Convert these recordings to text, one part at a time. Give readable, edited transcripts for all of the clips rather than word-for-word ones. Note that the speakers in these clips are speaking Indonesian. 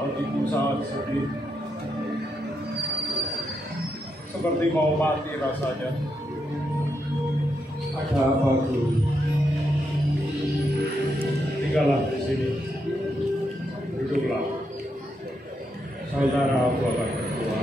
hatiku sangat sedih, seperti mau mati rasanya. Ada apa, Guru? Tinggallah di sini, duduklah. Saudara aku akan berdoa.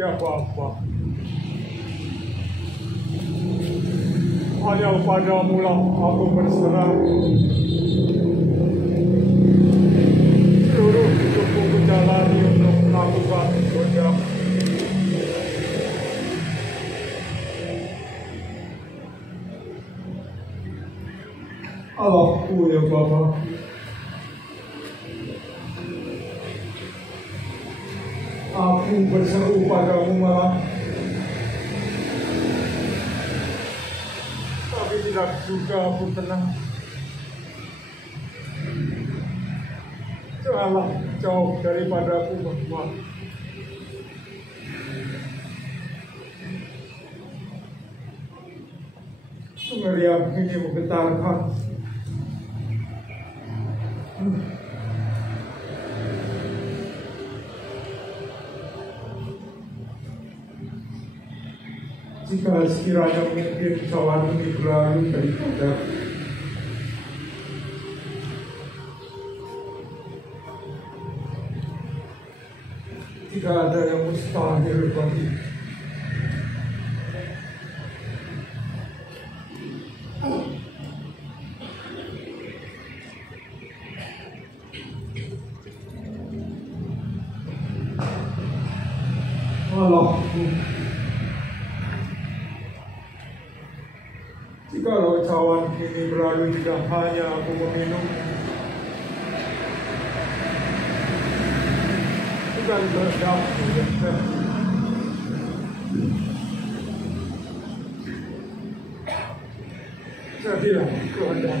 Ya Bapa, hanya padamu lah aku berserah. Seluruh hidupku menjalani untuk melakukan kehendak. Allahku ya Bapa, aku berseru padamu malah, Tapi tidak juga aku tenang. Janganlah jauh daripadaku, Bapa. meriam ini menggetarkan. Jika sekiranya mungkin cawan ini berlalu daripada tidak ada yang mustahil bagi Allahku. Jikalau cawan ini berlalu tidak hanya aku meminum, bukan berdamai jadilah kehendak.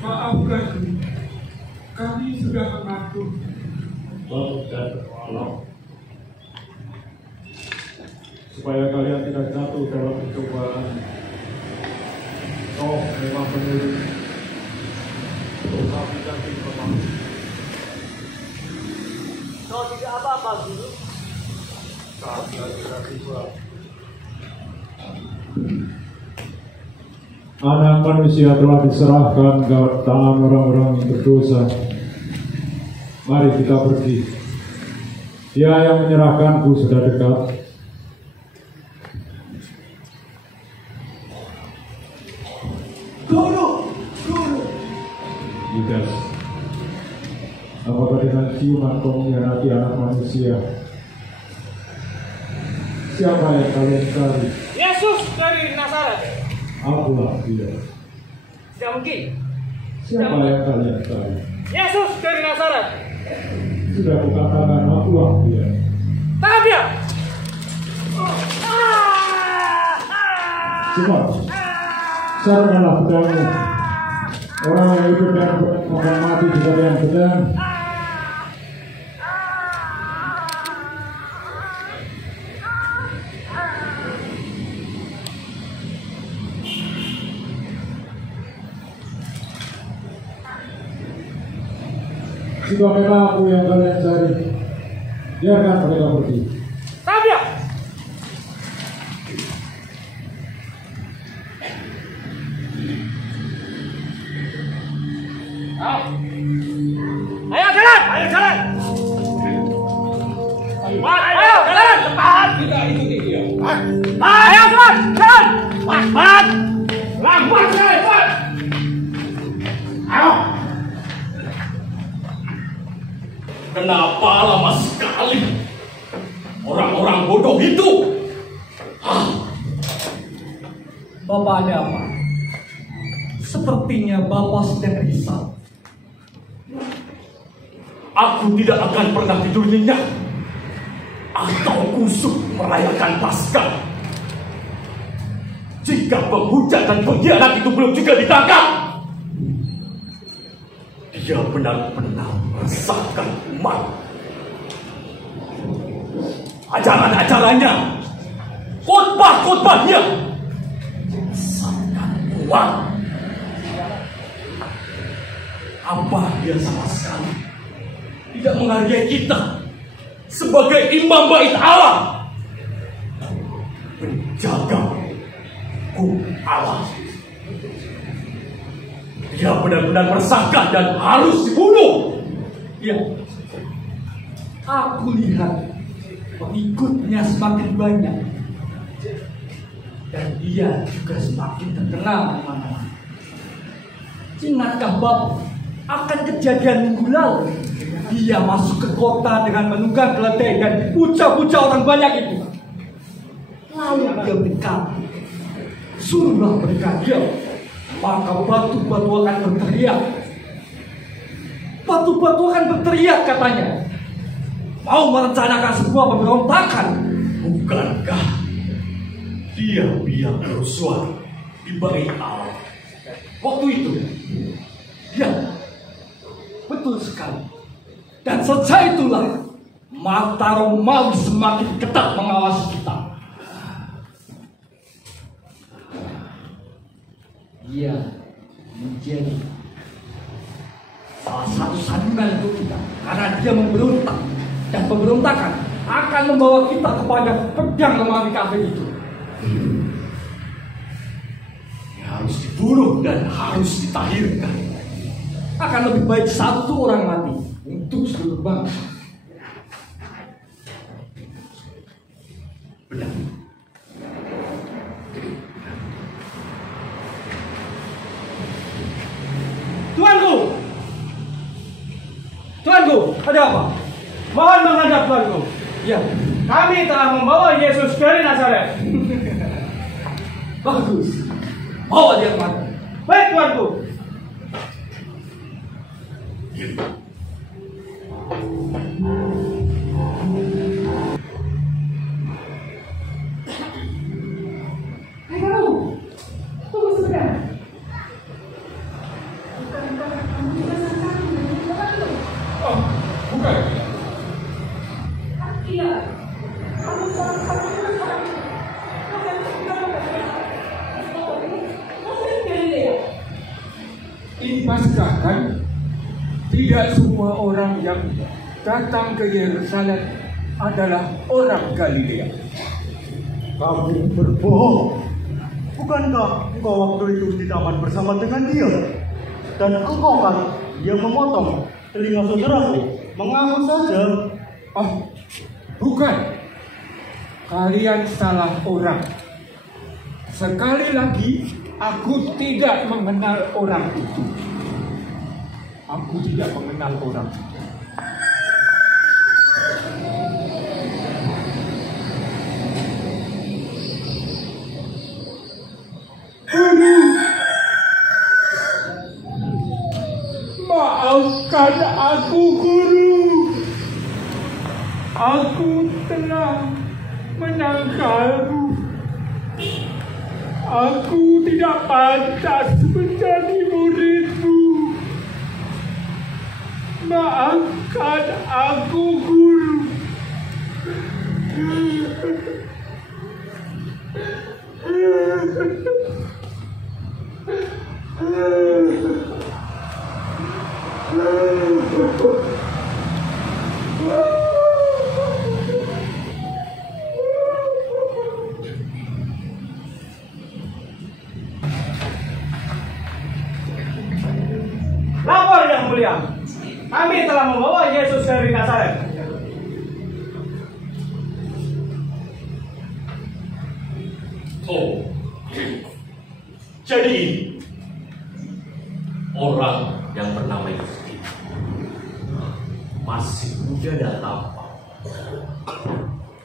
Maafkan, kami sudah mengatur. Dan Allah, supaya kalian tidak jatuh dalam pencobaan. Roh memang menurut, tapi kaki memang. Kau tidak apa-apa, Guru. Saat tidak tiba. Anak manusia telah diserahkan ke tangan orang-orang yang berdosa. Mari kita pergi. Dia yang menyerahkanku sudah dekat. Guru, Yudas, apakah dengan ciuman kau mengkhianati anak manusia? Siapa yang kalian cari? Yesus dari Nazaret. Akulah dia. Tidak mungkin. Siapa yang kalian cari? Yesus dari Nazaret. Sudah kukatakan akulah dia. Tangkap dia. Cepat, sarungkanlah pedangmu. Orang yang hidup dan akan mati juga dengan pedang. Jika memang aku yang kalian cari, biarkan mereka pergi. Tangkap dia. jalan. Ayo, jalan cepat. Kita ikuti dia. Ayo cepat, jalan. Cepat. Lambat, cepat. Ayo. Kenapa lama sekali orang-orang bodoh itu? Bapak ada apa? Sepertinya Bapak sedang risau. Aku tidak akan pernah tidur nyenyak atau kusuk merayakan Paskah jika penghujat dan pengkhianat itu belum juga ditangkap. Dia benar-benar meresahkan umat. Ajaran-ajarannya, khotbah-khotbahnya meresahkan umat. Apa dia sama sekali tidak menghargai kita sebagai imam bait Allah, penjaga hukum Allah. Dia benar-benar meresahkan dan harus dibunuh. Ya, aku lihat pengikutnya semakin banyak dan dia juga semakin terkenal di mana-mana. Ingatkah Bapak akan kejadian minggu lalu? Dia masuk ke kota dengan menunggang keledai dan bocah-bocah orang banyak itu. Lalu dia berkata, suruhlah mereka diam, maka batu-batu akan berteriak. Batu-batu akan berteriak katanya. Mau merencanakan sebuah pemberontakan. Bukankah dia biang kerusuhan di bait Allah waktu itu? Ya, betul sekali. Dan sejak itulah mata Romawi semakin ketat mengawasi kita. Dia menjadi salah satu sandungan untuk kita karena dia memberontak, dan pemberontakan akan membawa kita kepada pedang Romawi kafir itu. Dia harus dibunuh dan harus ditahirkan. Akan lebih baik satu orang mati untuk seluruh bangsa. Benar. Tuanku, ada apa? Mohon menghadap tuanku. Ya, Kami telah membawa Yesus dari Nazaret. bagus. Bawa dia kemana? Baik tuanku. Ini Paskah kan? Tidak semua orang yang datang ke Yerusalem adalah orang Galilea. Kamu berbohong. Bukankah engkau waktu itu di taman bersama dengan dia? Dan engkau kan yang memotong telinga saudaraku? Mengaku saja. Oh, bukan. Kalian salah orang. Sekali lagi, aku tidak mengenal orang itu. Aku tidak mengenal orang itu. Maafkan aku, Guru. Aku telah menyangkalmu. Aku tidak pantas menjadi muridmu. Maafkan aku, Guru. Lapor yang mulia. Kami telah telah membawa Yesus dari Nazaret. Oh, jadi orang yang bernama Yesus masih muda dan tampan.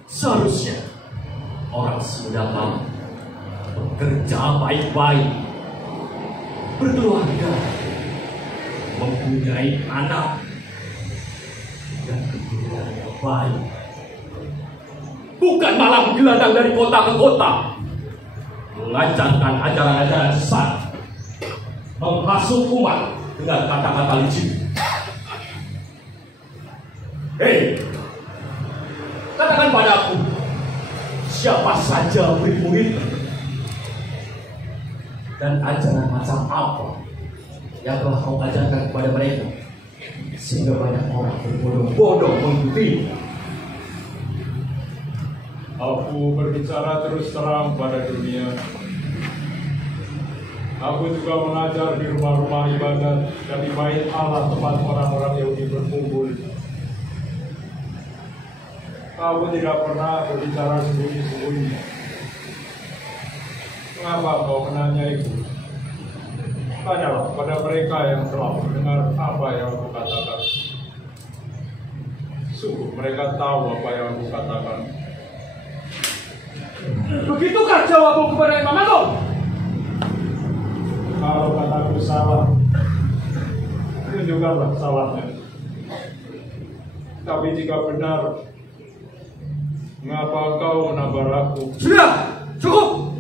Seharusnya orang semuda kamu bekerja baik-baik, berkeluarga, mempunyai anak, dan keturunan yang baik. Bukan malah menggelandang dari kota ke kota, mengajarkan ajaran-ajaran sesat, menghasut umat dengan kata-kata licik. Hei, katakan padaku, siapa saja murid-murid dan ajaran macam apa yang telah kau ajarkan kepada mereka, sehingga banyak orang berbondong-bondong mengikuti. Aku berbicara terus terang pada dunia. Aku juga mengajar di rumah-rumah ibadat dan di bait Allah tempat orang-orang Yahudi berkumpul. Aku tidak pernah berbicara sembunyi-sembunyi. Mengapa kau menanya itu? Tanyalah pada mereka yang telah mendengar apa yang aku katakan. Sungguh mereka tahu apa yang aku katakan. Begitukah jawabmu kepada Imam Agung? Kalau kataku salah, tunjukkanlah salahnya. Tapi jika benar, mengapa kau menabar aku? Sudah, cukup.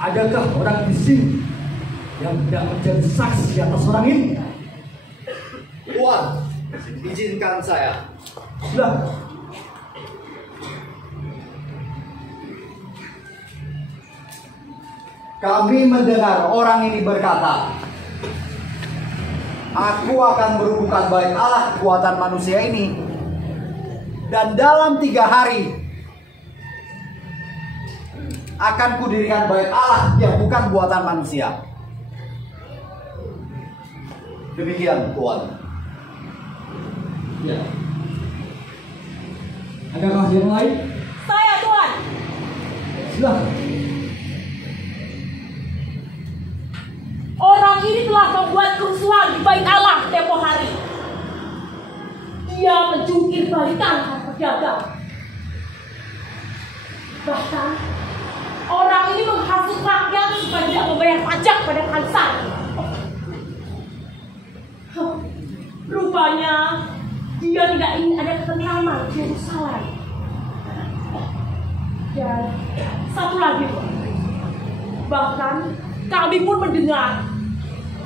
Adakah orang di sini yang tidak menjadi saksi atas orang ini? Tuan, izinkan saya. Sudah. Kami mendengar orang ini berkata, aku akan merubuhkan bait Allah buatan manusia ini, dan dalam 3 hari akan kudirikan bait Allah yang bukan buatan manusia. Demikian, Tuan. Ya. Adakah yang lain? Saya, Tuan. Silakan. Orang ini telah membuat kerusuhan di bait Allah tempo hari. Dia mencungkir balikan harta pedagang. Bahkan orang ini menghasut rakyat supaya tidak membayar pajak pada kaisar. Rupanya dia tidak ingin ada ketentraman di Yerusalem. Dan satu lagi, bahkan kami pun mendengar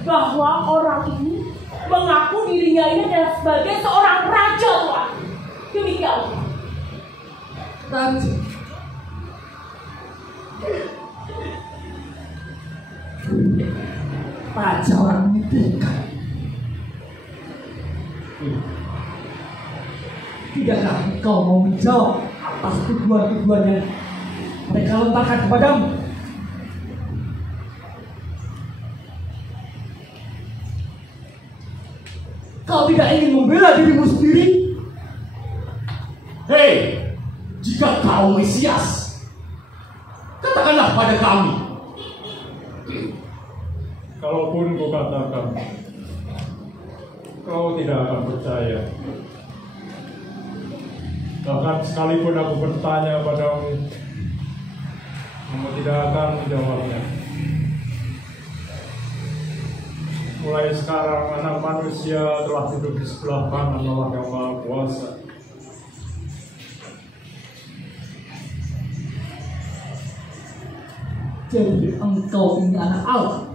bahwa orang ini mengaku dirinya ini adalah sebagai seorang raja, Tuan. Demikian. Raja. Raja orang menyebalkan. Tidakkah engkau mau menjawab atas tuduhan-tuduhan yang mereka lontarkan kepadamu? Kau tidak ingin membela dirimu sendiri? Hei, jika kau Mesias, katakanlah pada kami. Kalaupun kau katakan, kau tidak akan percaya. Bahkan sekalipun aku bertanya padamu, kamu tidak akan menjawabnya. Mulai sekarang anak manusia telah duduk di sebelah kanan Allah yang Maha Kuasa. Jadi engkau ini anak Allah.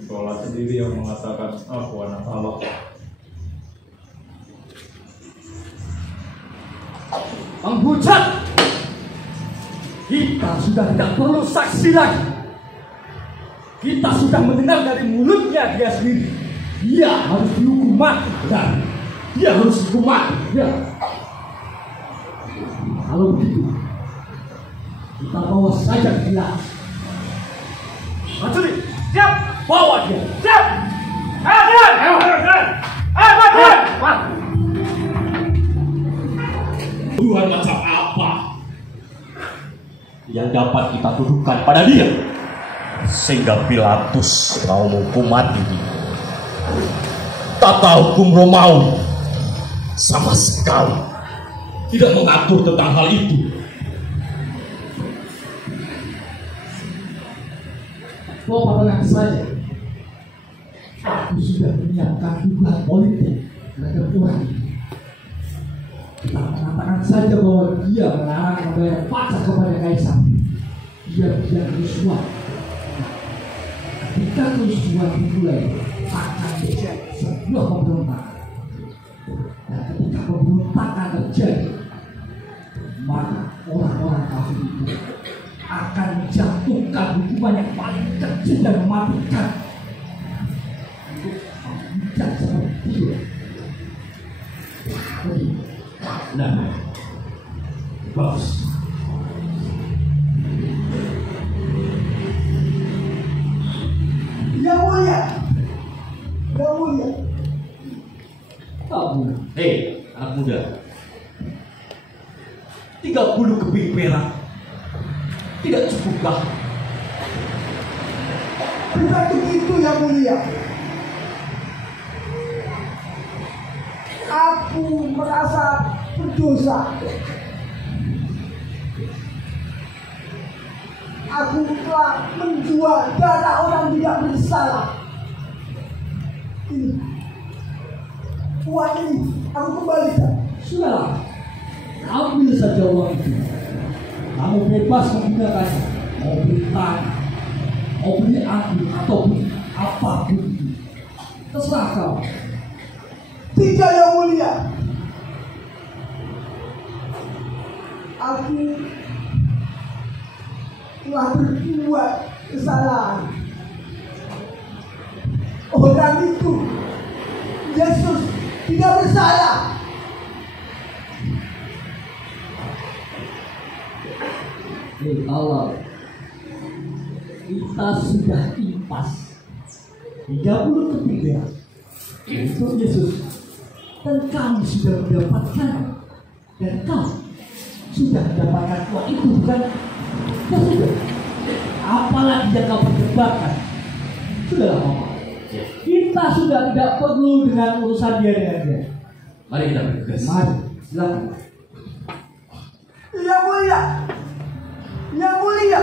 Engkaulah sendiri yang mengatakan aku anak Allah. Menghujat. Kita sudah tidak perlu saksi lagi. Kita sudah mendengar dari mulutnya dia sendiri. Dia harus dihukum mati. Dan dia harus dihukum mati. Ya. Kalau begitu, kita bawa saja dia. Prajurit, siap. Bawa dia. Siap. Tuduhan macam apa yang dapat kita tuduhkan pada dia sehingga Pilatus mau menghukum mati? Tata hukum Romawi sama sekali tidak mengatur tentang hal itu. Bapak tenang saja. Aku sudah menyiapkan dukungan politik terhadap orang ini. Kita mengatakan saja bahwa dia melarang membayar pajak kepada Kaisar. Dia tidak kerusuhan. Ketika kerusuhan dimulai, akan terjadi sebuah pemberontakan. Dan ketika pemberontakan terjadi, maka orang-orang kafir itu akan menjatuhkan hukuman yang paling kecil dan mematikan. Tidak seperti itu. Nah, bagus. Yang mulia, yang mulia. Kamu, Anak muda, 30 keping perak tidak cukupkah? bukan begitu yang mulia. Aku merasa berdosa. Aku telah menjual darah orang tidak bersalah. Ini uang ini aku kembalikan. Sudahlah, ambil saja uang itu. Kamu bebas menggunakannya. Mau beli tanah, mau beli anggur ataupun apapun itu. Terserah kau. Tidak yang mulia. Aku telah berbuat kesalahan. Orang itu Yesus tidak bersalah. Allah, kita sudah impas 30 keping untuk Yesus, dan kami sudah mendapatkan, dan kau sudah mendapatkan uang itu, bukan? Ya sudah, apalagi yang kau perdebatkan. Sudahlah Mama, kita sudah tidak perlu dengan urusan dia dengan dia. Mari kita bergegas. Mari, silakan. Yang mulia, yang mulia.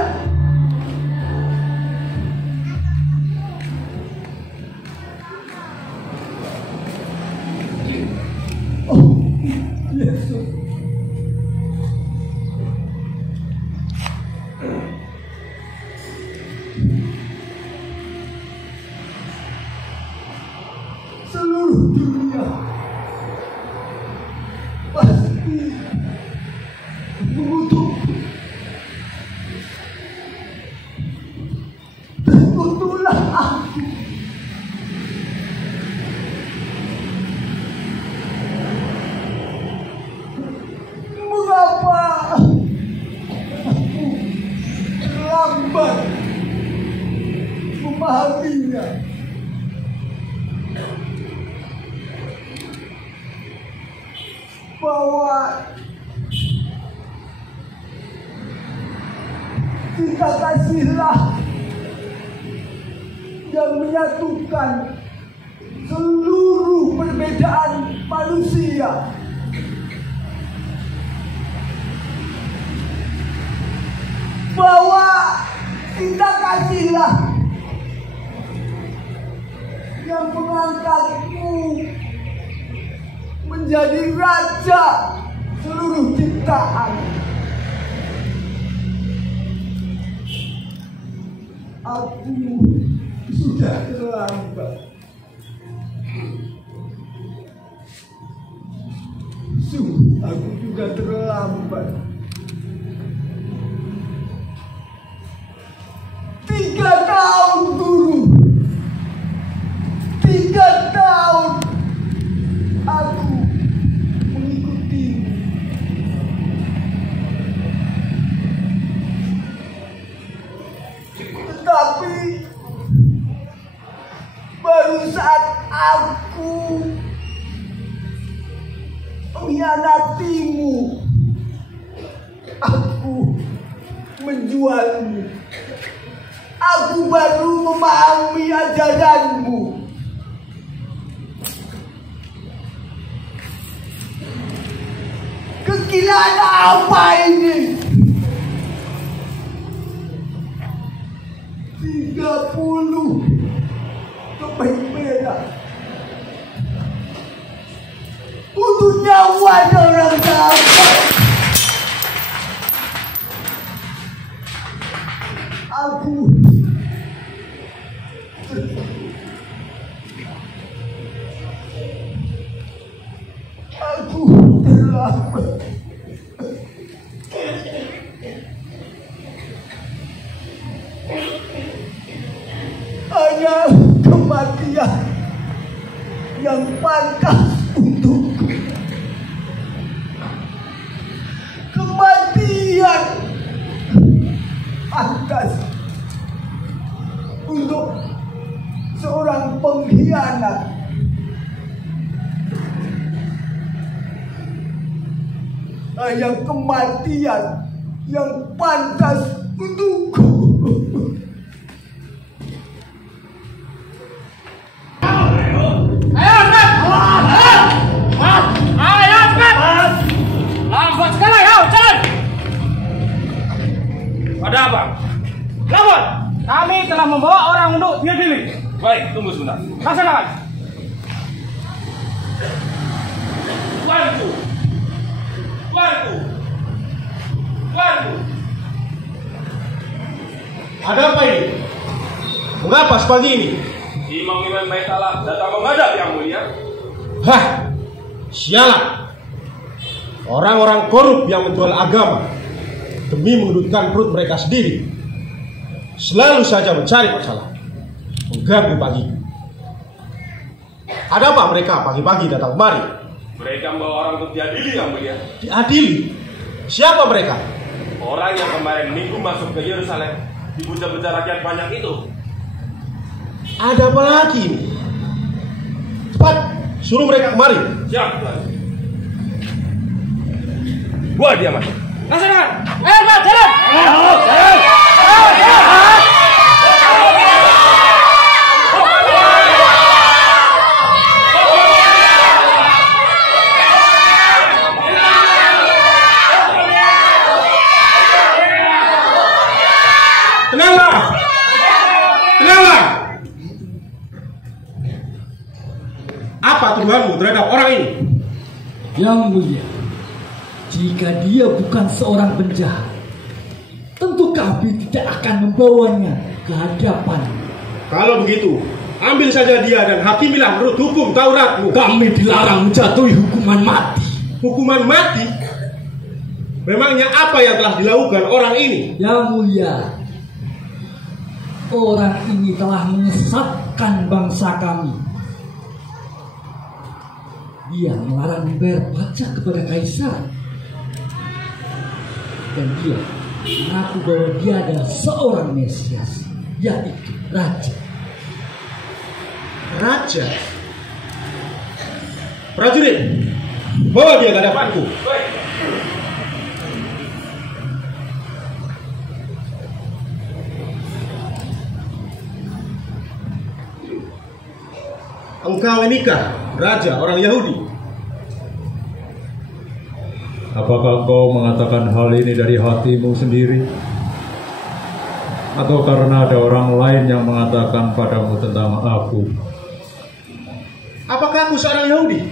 Oh, Yesus. Seluruh dunia pasti mengutuk dan kutulah aku. Mengapa aku terlambat memahaminya? Bahwa cinta kasihlah yang menyatukan seluruh perbedaan manusia. Bahwa cinta kasihlah yang mengangkatmu menjadi raja seluruh ciptaan. Aku sudah terlambat. Sungguh aku juga terlambat. 3 tahun guru. 3 tahun aku mengikuti. Tetapi baru saat mengkhianatimu. Aku menjualmu. Aku baru memahami ajaranmu. Kegilaan apa ini? 30 kepemimpinan untuk nyawa orang dapat. Aku terlambat. Hanya kematian yang pantas untukku. Kematian pantas untuk seorang pengkhianat. Hanya kematian yang pantas untukku. Lambat sekali, ayo jalan. Ada apa? Lambat. Kami telah membawa orang untuk diadili. Baik, tunggu sebentar. Laksanakan. Tuanku. Ada apa ini? Mengapa sepagi ini? Imam-imam Baitalah datang menghadap Yang Mulia. Hah, sialan. Orang-orang korup yang menjual agama demi mengendutkan perut mereka sendiri selalu saja mencari masalah, mengganggu pagi. Ada apa mereka pagi-pagi datang kemari? Mereka membawa orang untuk diadili, Yang Mulia. Diadili? Siapa mereka? Orang yang kemarin minggu masuk ke Yerusalem dipuja-puja rakyat banyak itu. Ada apa lagi ini? Cepat, suruh mereka kemari. Siap, Tuan. Buat dia masuk. Laksanakan. Ayo, Pak, jalan. Tenanglah. Apa tuduhanmu terhadap orang ini? Yang Mulia, jika dia bukan seorang penjahat, tentu kami tidak akan membawanya ke hadapan. Kalau begitu, ambil saja dia dan hakimilah menurut hukum Tauratmu. Kami dilarang menjatuhi hukuman mati. Hukuman mati? Memangnya apa yang telah dilakukan orang ini? Yang Mulia, orang ini telah menyesatkan bangsa kami. Dia melarang membayar pajak kepada kaisar. Dan dia mengaku bahwa dia adalah seorang Mesias, yaitu Raja. Raja? Prajurit, bawa dia ke hadapanku. Engkau inikah raja orang Yahudi? Apakah kau mengatakan hal ini dari hatimu sendiri? Atau karena ada orang lain yang mengatakan padamu tentang aku? Apakah aku seorang Yahudi?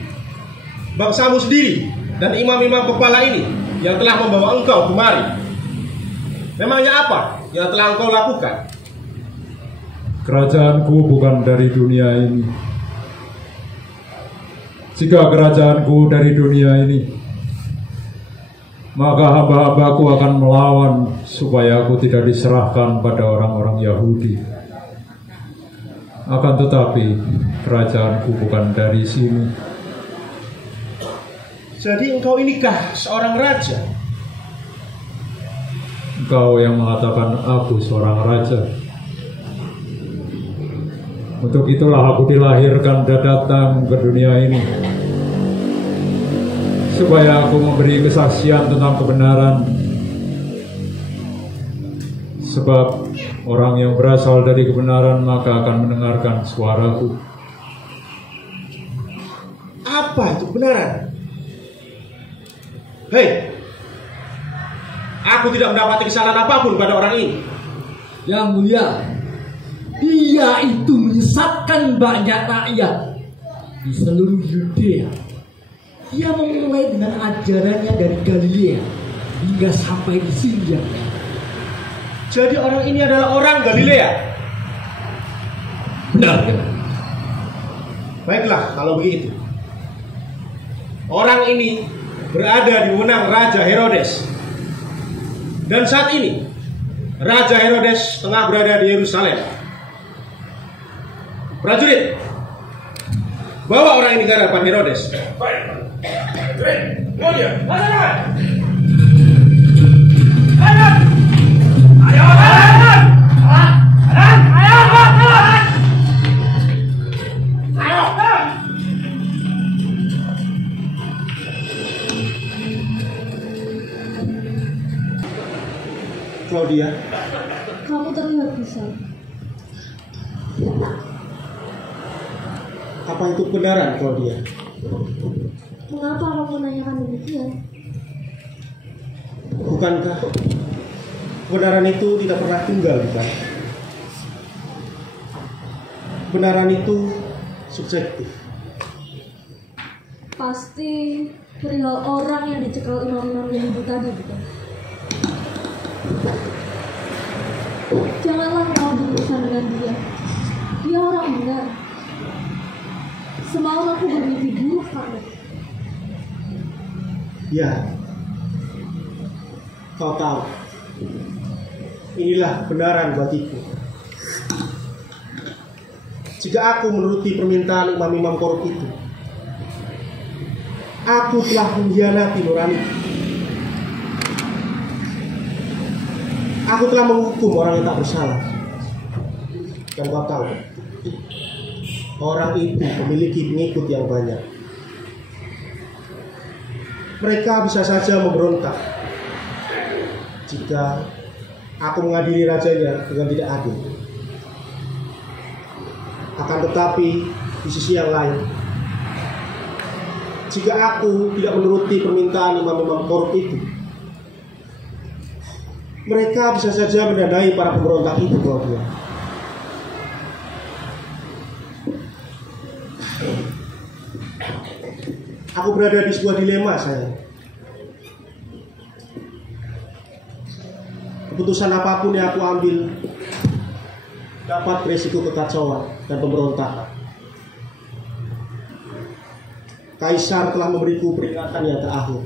Bangsamu sendiri dan imam-imam kepala ini yang telah membawa engkau kemari. Memangnya apa yang telah engkau lakukan? Kerajaanku bukan dari dunia ini. Jika kerajaanku dari dunia ini, maka hamba-hambaku akan melawan supaya aku tidak diserahkan pada orang-orang Yahudi. Akan tetapi, kerajaanku bukan dari sini. Jadi engkau inikah seorang raja? Engkau yang mengatakan aku seorang raja. Untuk itulah aku dilahirkan dan datang ke dunia ini, supaya aku memberi kesaksian tentang kebenaran. Sebab orang yang berasal dari kebenaran maka akan mendengarkan suaraku. Apa itu kebenaran? Hei, aku tidak mendapati kesalahan apapun pada orang ini. Yang mulia, dia itu menyesatkan banyak rakyat di seluruh Yudea. Dia memulai dengan ajarannya dari Galilea hingga sampai di Syria. Jadi orang ini adalah orang Galilea. Benar ya? Baiklah kalau begitu. Orang ini berada di wewenang Raja Herodes. Dan saat ini Raja Herodes tengah berada di Yerusalem. Prajurit, bawa orang ini ke hadapan Herodes. Baik. Kemudian, Claudia, Kamu terlihat besar. apa itu kebenaran, Claudia? Mengapa kamu menanyakan demikian? Bukankah kebenaran itu tidak pernah tunggal, bukan? Kebenaran itu subjektif. Pasti perihal orang yang dicekal imam-imam Yahudi tadi, bukan? Janganlah kau berurusan dengan dia. Dia orang benar. Semalam aku bermimpi buruk karena Ya, kau tahu, inilah kebenaran bagiku. Jika aku menuruti permintaan imam-imam korup itu, aku telah mengkhianati nurani. Aku telah menghukum orang yang tak bersalah. Dan kau tahu, orang itu memiliki pengikut yang banyak. Mereka bisa saja memberontak jika aku mengadili rajanya dengan tidak adil. Akan tetapi di sisi yang lain, jika aku tidak menuruti permintaan imam-imam korup itu, mereka bisa saja mendanai para pemberontak itu, Claudia. Aku berada di sebuah dilema, sayang. Keputusan apapun yang aku ambil dapat beresiko kekacauan dan pemberontakan. Kaisar telah memberiku peringatan yang terakhir.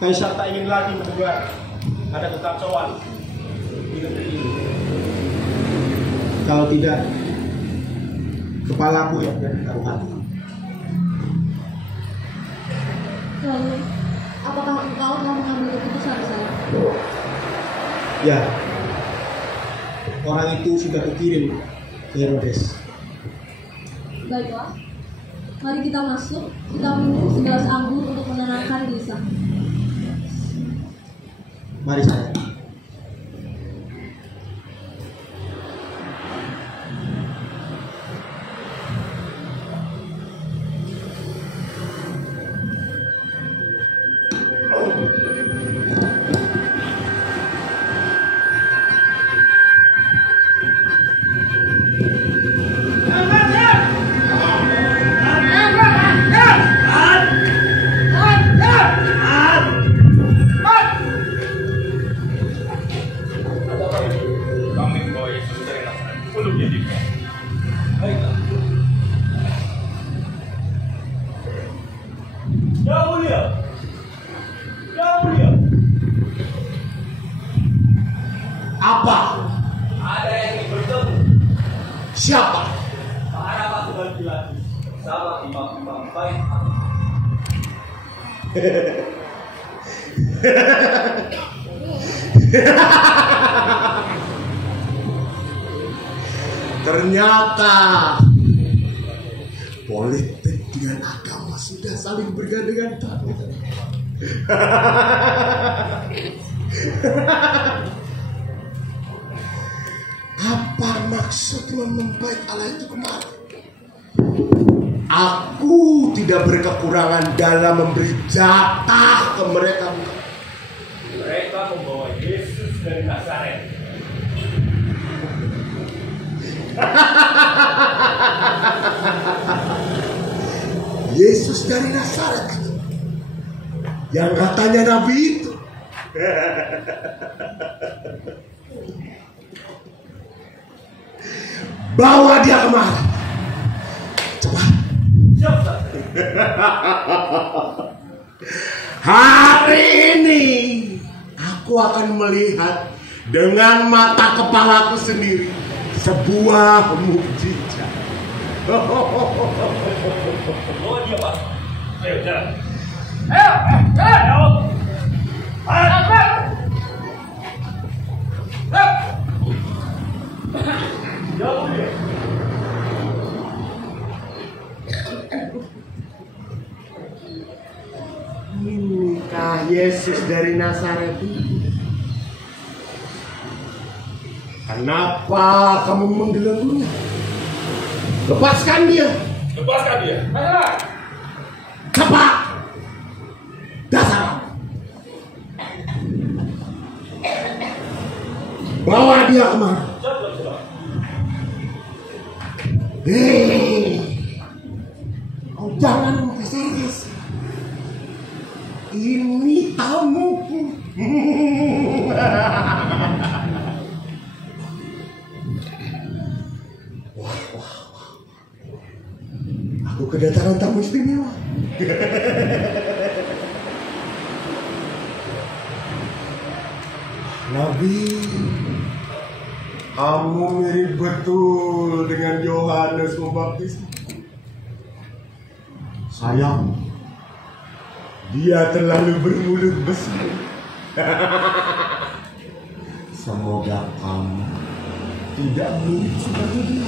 Kaisar tak ingin lagi mendengar ada kekacauan di negeri ini. Kalau tidak, kepalaku yang menjadi taruhan. Lalu, apakah engkau telah mengambil keputusan, sayang? Ya, orang itu sudah kukirim ke Herodes. Baiklah, mari kita masuk. Kita minum segelas anggur untuk menenangkan Lisa. Mari saya. Apa? Ada yang ingin bertemu. Siapa? Para pasukan laki-laki sama imam-imam baik. Ternyata politik dengan agama sudah saling bergandengan tangan. Apa maksud membait Allah itu kemarin? Aku tidak berkekurangan dalam memberi jatah ke mereka. Mereka membawa Yesus dari Nazaret. Yesus dari Nazaret itu, yang katanya Nabi itu. Bawa dia kemari. Cepat. Hari ini aku akan melihat dengan mata kepalaku sendiri sebuah mukjizat. Oh dia Pak. Ayo jalan. Ayo, jalan. Ayo. Jauh dia. Inikah Yesus dari Nazaret itu? Kenapa kamu menggelenggunya? Lepaskan dia. Lepaskan dia. Cepat. Dasar. Bawa dia kemari. Hei, kau jangan mempeservis. Ini tamuku. Aku kedatangan tamu istimewa. Nabi, kamu mirip betul dengan Yohanes Pembaptis. Sayang, dia terlalu bermulut besar. Semoga kamu tidak mirip seperti dia.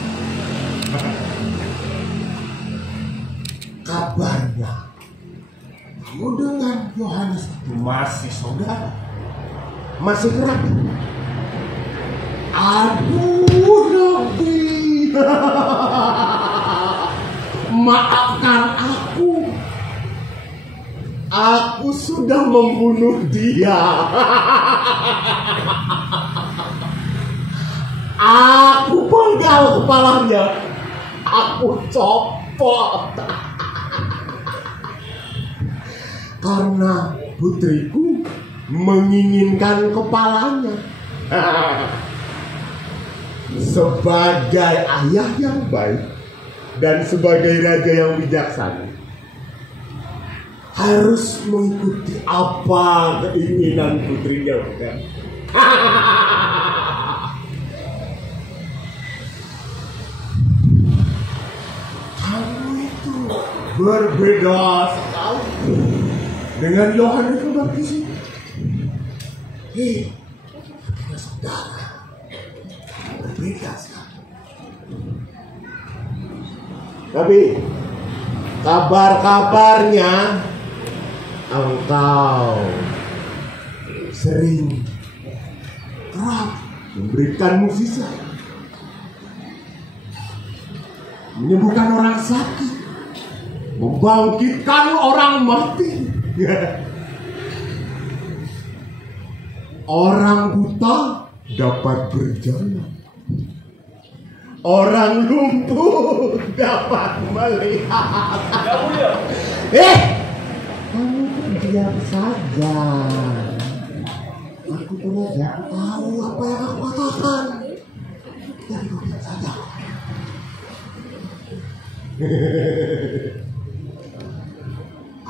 Kabarnya, kamu dengan Yohanes itu masih saudara, masih kerap. Aduh Nabi, maafkan aku. Aku sudah membunuh dia. Aku penggal kepalanya. Aku copot. Karena putriku menginginkan kepalanya. Sebagai ayah yang baik dan sebagai raja yang bijaksana, harus mengikuti apa keinginan putrinya. Kamu itu berbeda sekali dengan Yohanes Pembaptis. Hei, saudara, berbeda sekali. Tapi kabar-kabarnya engkau sering kerap memberikan mukjizat, menyembuhkan orang sakit, membangkitkan orang mati. Orang buta dapat berjalan, orang lumpuh dapat melihat. Kamu diam saja. Aku tidak tahu apa yang aku katakan. Jadi diam saja.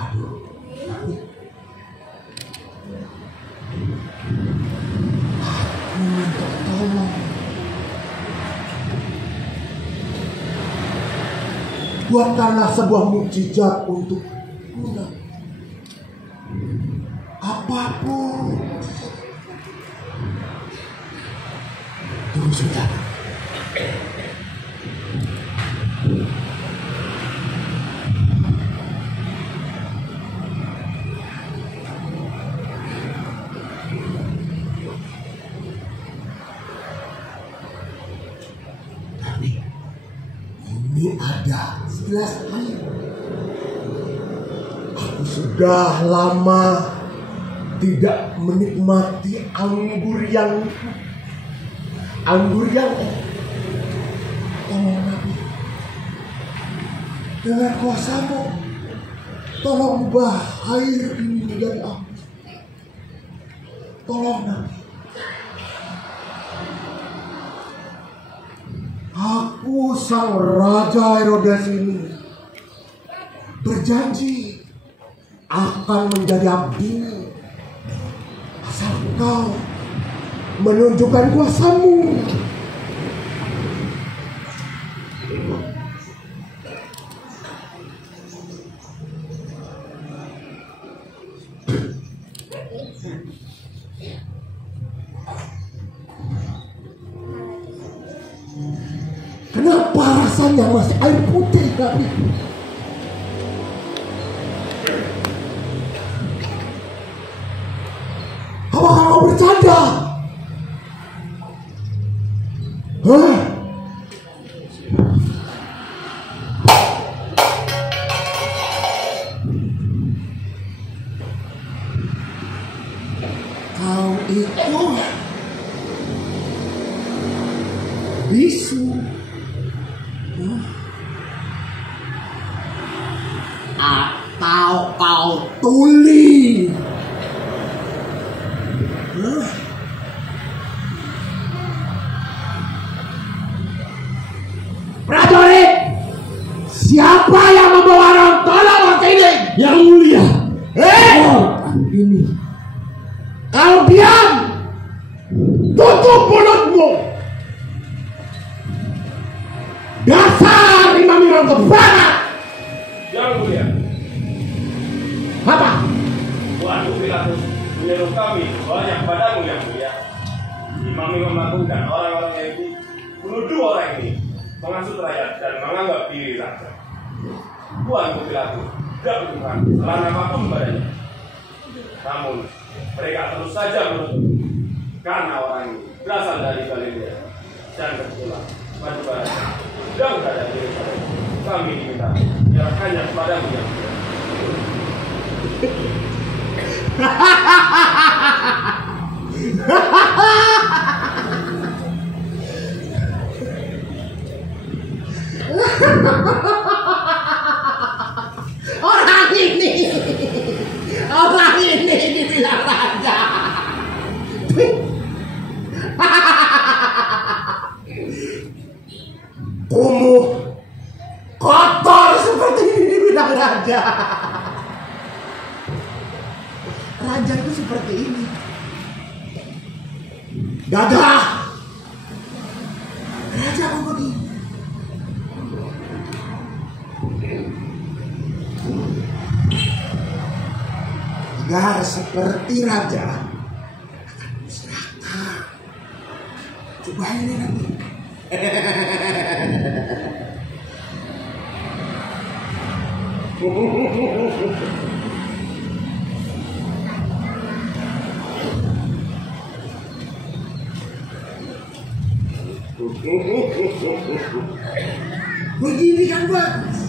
Aduh, tapi aku minta tolong. Buatkanlah sebuah mukjizat untuk Bunda. Apapun. Tunggu sebentar. gelas air. Aku sudah lama tidak menikmati anggur yang tolong Nabi, dengan kuasamu tolong ubah air ini menjadi anggur. Tolong Nabi. Aku sang Raja Herodes ini berjanji akan menjadi abdimu asal kau menunjukkan kuasamu. Kenapa rasanya masih air putih tapi? Apakah kau bercanda? Hah? Kau itu bisu. Atau kau tuli? Prajurit, siapa yang membawa orang tolong ke ini? Yang mulia, orang ini. Kau diam, tutup mulutmu. Dasar imam-imam kebarat. Yang mulia. Apa? Tuanku Pilatus menyuruh kami banyak padamu yang mulia. Imam-imam melakukan orang-orang Yahudi menuduh orang ini menghasut rakyat dan menganggap diri raja. Tuanku Pilatus tidak butuhkan selang apapun padanya. Namun mereka terus saja menuduh karena orang ini berasal dari Galilea dan kebetulan maju barat sedang berada di Yerusalem. Kami diminta menyerahkannya kepadamu yang mulia. Orang ini dibilang raja. Kumuh, kotor seperti ini dibilang raja. Raja itu seperti ini. Gagah. Raja kok begini. Agar seperti raja akan diserahkan. Coba ini nanti. Begini kan bagus.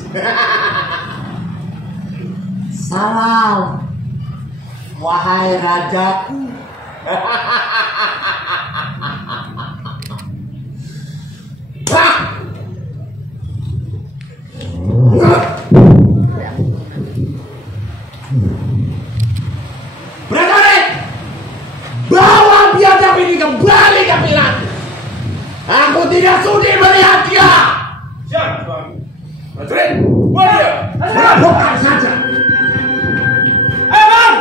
Salam, wahai rajaku. Prajurit, bawa biadab ini kembali ke Pilatus. Aku tidak sudi melihat dia. Siap, Tuan. Prajurit, buat dia. Bukan saja. Bang!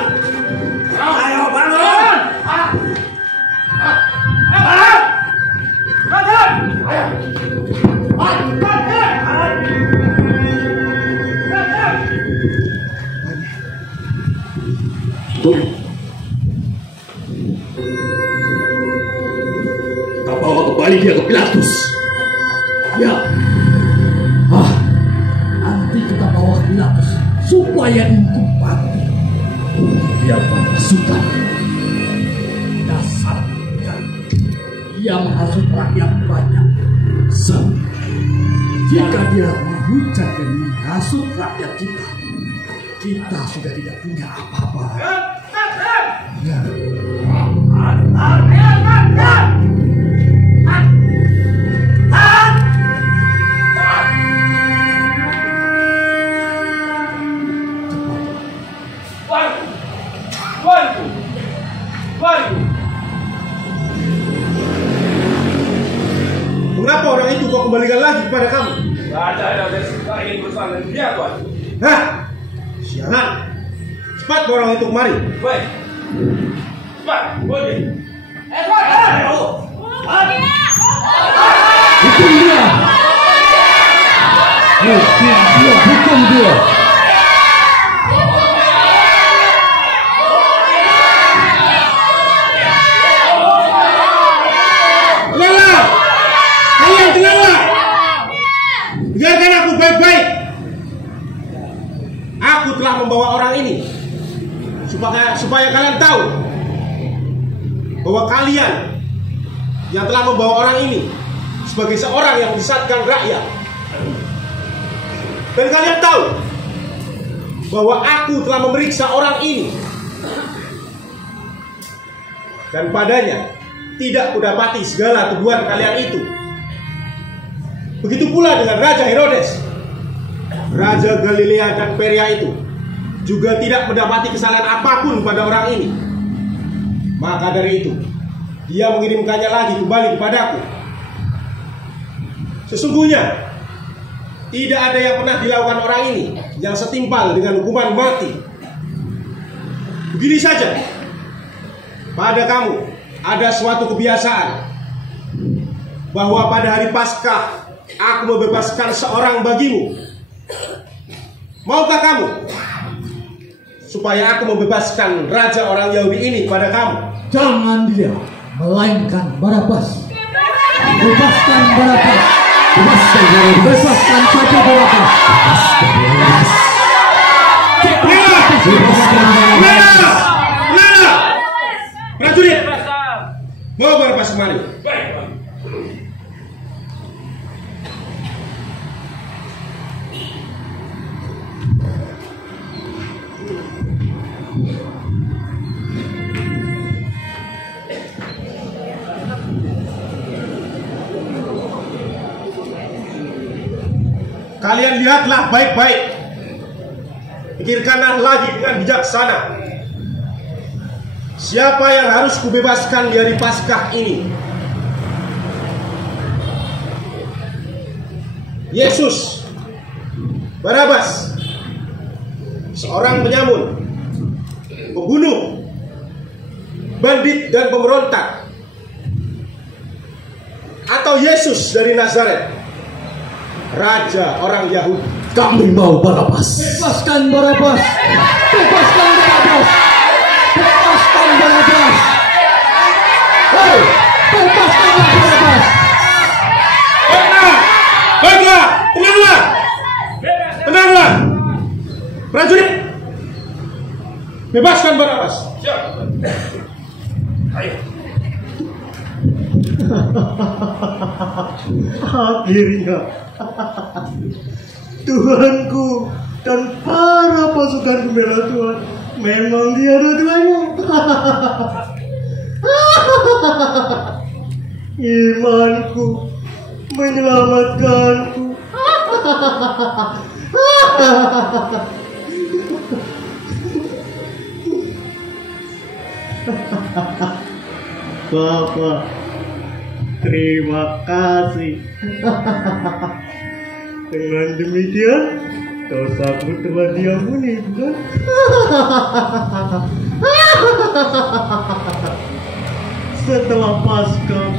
Ayo bangun. Kau bawa kembali dia ke Pilatus. Ya. Nanti kita bawa ke Pilatus supaya dihukum mati. Dia pasukan. Dasar dia menghasut rakyat banyak. Jika dia menghujat dirinya, menghasut rakyat kita, kita sudah tidak punya apa-apa. Mengapa orang itu kau kembalikan lagi kepada kamu? Raja Herodes ingin berusaha dengan dia, Tuan. Hah? Sialan. Cepat bawa orang itu kemari. Baik. Cepat, boleh. Hukum dia. Hukum dia. Tenanglah. Kalian tenanglah. Biarkan aku baik-baik. Aku telah membawa orang ini supaya kalian tahu bahwa kalian yang telah membawa orang ini sebagai seorang yang menyesatkan rakyat. Dan kalian tahu bahwa aku telah memeriksa orang ini dan padanya tidak kudapati segala tuduhan kalian itu. Begitu pula dengan Raja Herodes, Raja Galilea dan Perea itu juga tidak mendapati kesalahan apapun pada orang ini. Maka dari itu, dia mengirimkannya lagi kembali kepadaku. Sesungguhnya tidak ada yang pernah dilakukan orang ini yang setimpal dengan hukuman mati. Begini saja, pada kamu ada suatu kebiasaan bahwa pada hari Paskah aku membebaskan seorang bagimu. Maukah kamu supaya aku membebaskan raja orang Yahudi ini pada kamu? Jangan dia, melainkan Barabas. Bebaskan Barabas. Bebaskan saja Barabas. Nana, prajurit, bawa Barabas kemari. Kalian lihatlah baik-baik. Pikirkanlah lagi dengan bijaksana. Siapa yang harus kubebaskan di hari Paskah ini? Yesus, Barabas, seorang penyamun, pembunuh, bandit dan pemberontak, atau Yesus dari Nazaret, Raja orang Yahudi? Kami mau Barabas. Bebaskan Barabas. Bebaskan Barabas. Bebaskan Barabas. Hei, bebaskanlah Barabas. Baiklah, tenanglah. Tenanglah. Prajurit, bebaskan Barabas. Siap. Ayo. Akhirnya Tuhanku dan para pasukan pembela Tuhan memang tiada duanya. Imanku menyelamatkanku. Bapak, terima kasih. Dengan demikian, dosaku telah diampuni, bukan? Setelah Paskah,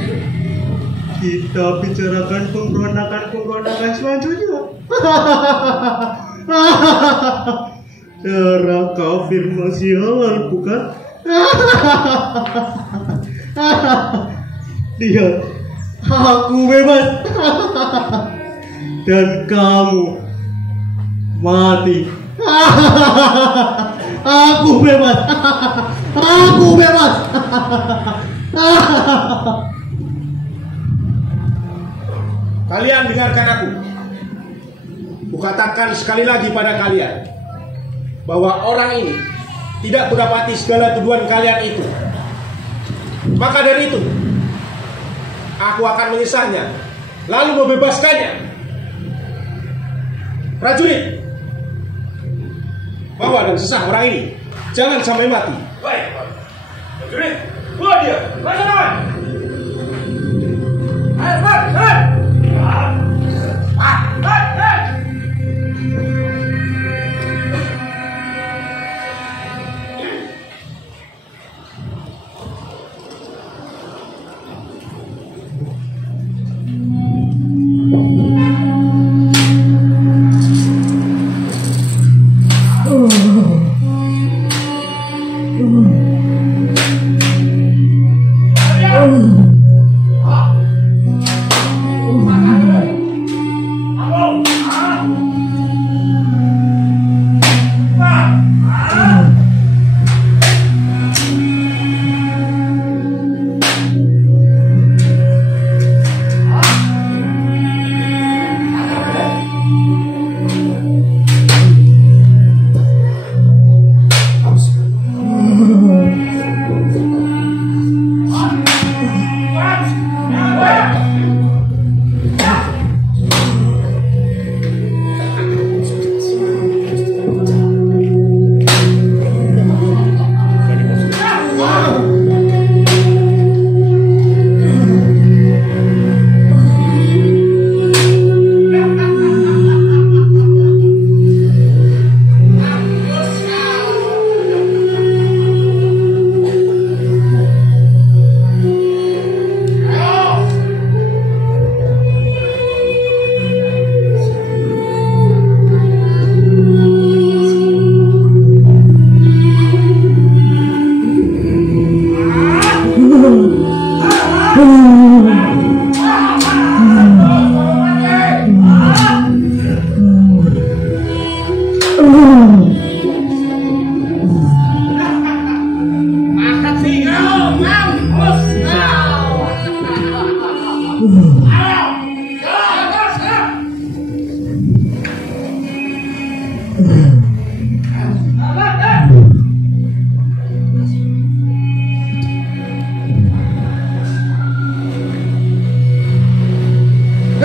kita bicarakan pemberontakan selanjutnya. Darah kafir masih halal, bukan? Dia, aku bebas. Dan kamu mati. Aku bebas. Aku bebas. Kalian dengarkan aku. Kukatakan sekali lagi pada kalian bahwa orang ini tidak mendapati segala tuduhan kalian itu. Maka dari itu, aku akan menyesahnya, lalu membebaskannya. Prajurit, bawa dan sesah orang ini, jangan sampai mati. Baik, prajurit, bawa dia. Laksanakan.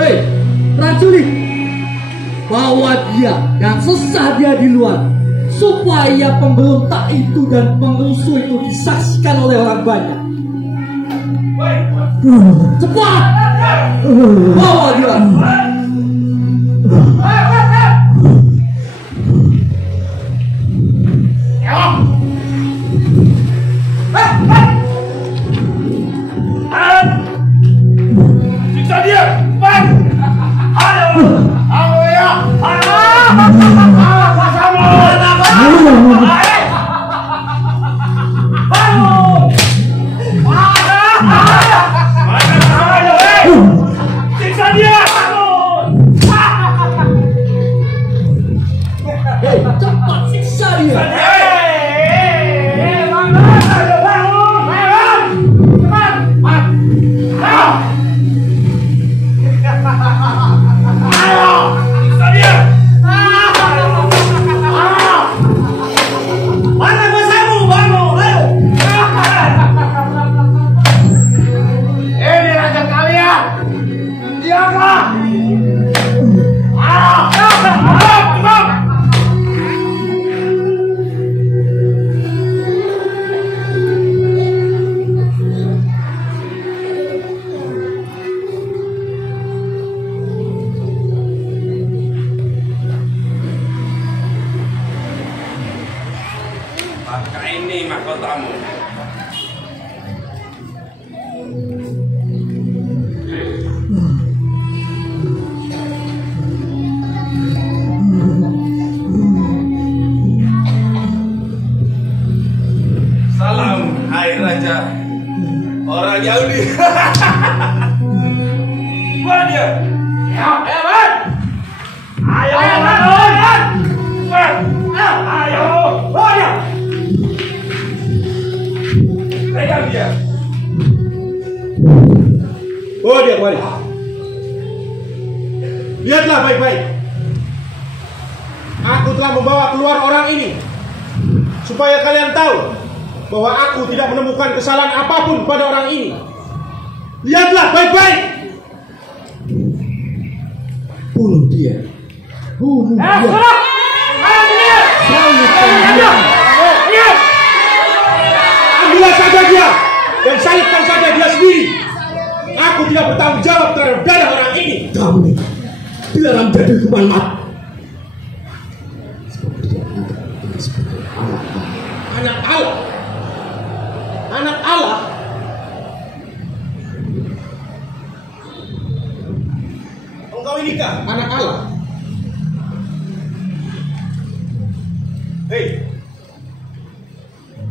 Hei, prajurit, bawa dia dan sesah dia di luar, supaya pemberontak itu dan pengrusuh itu disaksikan oleh orang banyak. Cepat, bawa dia. Siksa dia. Cepat siksa dia. Maka ini mahkotamu. Salam, hai raja orang Yahudi. Buat dia. Hebat. Ayo, ayo, bawa dia. Pegang dia. Bawa dia kemari. Lihatlah baik-baik. supaya kalian tahu bahwa aku tidak menemukan kesalahan apapun pada orang ini. Lihatlah baik-baik. Bunuh dia. Bunuh dia. Ambillah saja dia dan salibkan saja dia sendiri. Aku tidak bertanggung jawab terhadap darah orang ini. Kami dilarang jadi hukuman mati. Anak Allah. Anak Allah. Engkau inikah anak Allah? Hei,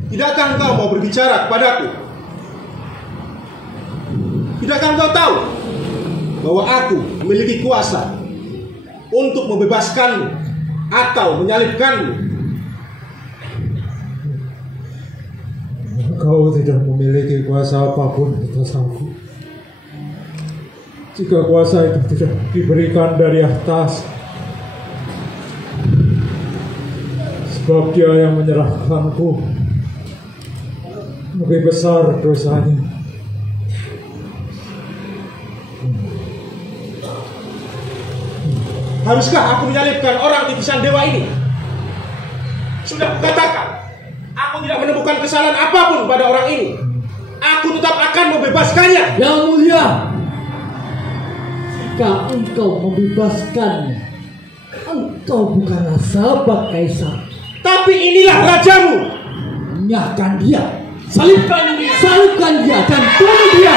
tidakkah engkau mau berbicara kepadaku? Tidakkah engkau tahu bahwa aku memiliki kuasa untuk membebaskanmu atau menyalibkanmu? Engkau tidak memiliki kuasa apapun atas aku. Jika kuasa itu tidak diberikan dari atas, sebab Dia yang menyerahkanku, lebih besar dosanya. Haruskah aku menyalibkan orang titisan dewa ini? Sudah kukatakan, aku tidak menemukan kesalahan apapun pada orang ini. Aku tetap akan membebaskannya. Yang mulia, jika engkau membebaskannya, engkau bukanlah sahabat kaisar. Tapi inilah rajamu. Nyahkan dia, salibkan dia dan bunuh dia.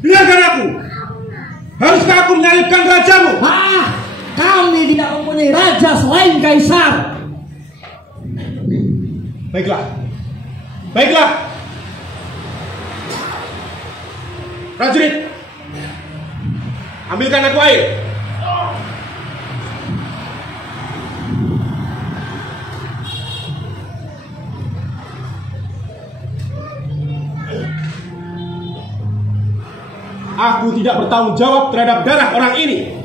Dengarkan aku. Haruskah aku menyalibkan rajamu? Kami tidak mempunyai raja selain kaisar. Baiklah. Baiklah. Prajurit, ambilkan aku air. Aku tidak bertanggung jawab terhadap darah orang ini.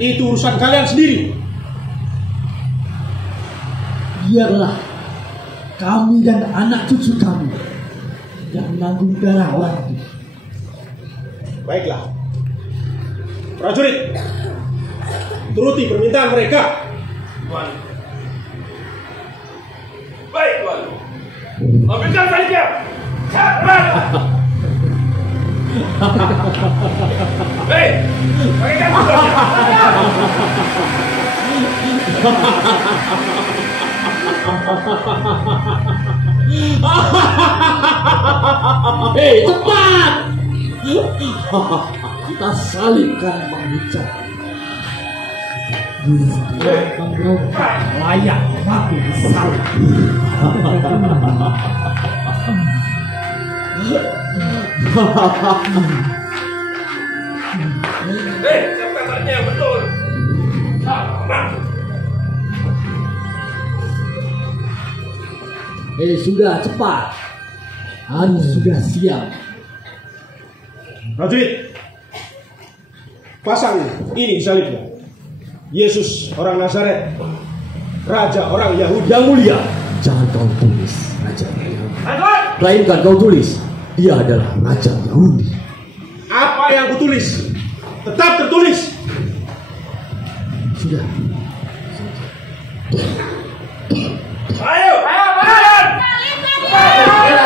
Itu urusan kalian sendiri. Biarlah kami dan anak cucu kami yang menanggung darah orang itu. Baiklah. Prajurit, turuti permintaan mereka. Tuan. Baik, Tuan. Ambilkan salibnya. Hei, pakaikan salibnya. Hei, cepat! Kita salibkan Bang Richard. Dia memberontak layak mati di salib. Hei, siapa katanya yang betul? Sudah cepat. Sudah siap. Prajurit, pasang ini di salibnya. Yesus orang Nazaret, Raja orang Yahudi. Yang mulia, jangan kau tulis Raja Yahudi. Melainkan kau tulis, dia adalah Raja Yahudi. Apa yang kutulis tetap tertulis. Sudah. Ayo, bayan! Ayo!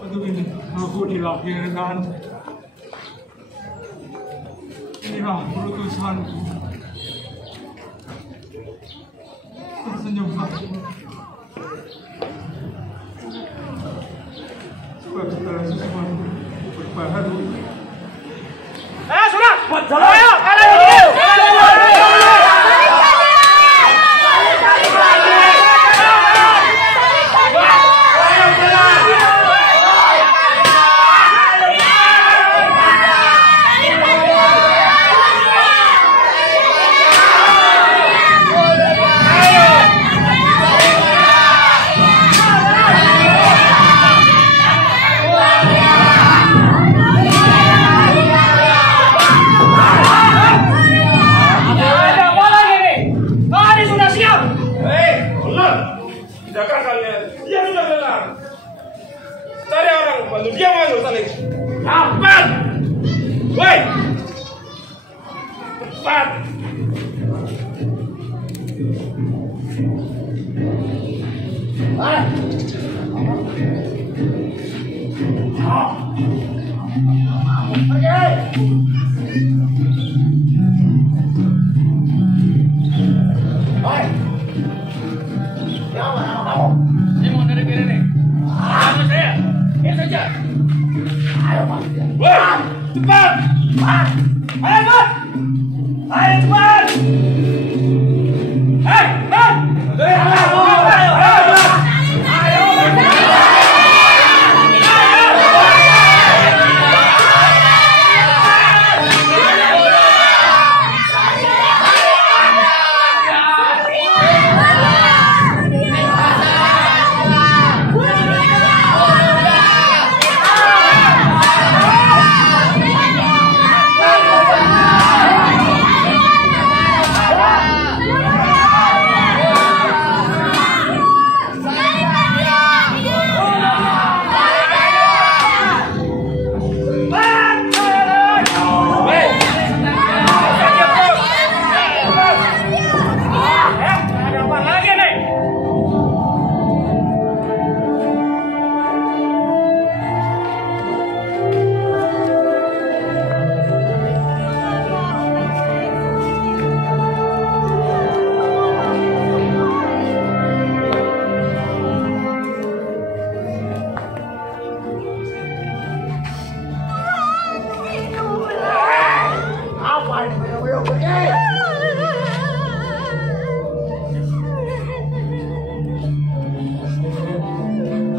Untuk ini aku dilahirkan. Inilah keputusanku. Tersenyumlah. Sebab segala sesuatu berbaharu. Sudah! Buat jalan! Ayo! Tidakkah kalian? Dia sudah dengar. Cari orang bantu dia mengambil saling. Cepat! Woi! Cepat! Saya mau dari kiri nih. Sama saya. Ya saja. Ayo, Pak. Woi! Cepat! Ayo, Pak. Ayo, cepat. Hei, Pak.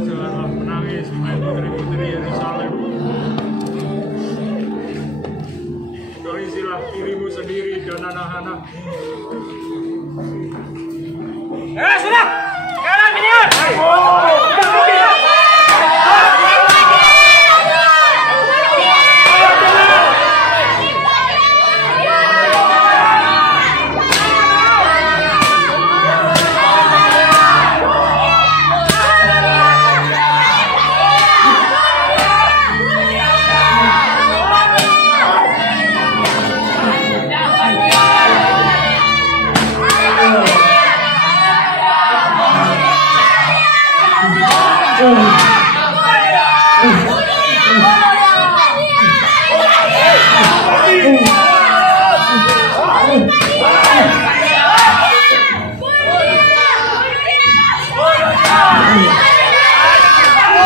Janganlah menangis, hai putri-putri Yerusalem. Doisilah dirimu sendiri dan anak-anak. Sudah. Sekarang minion.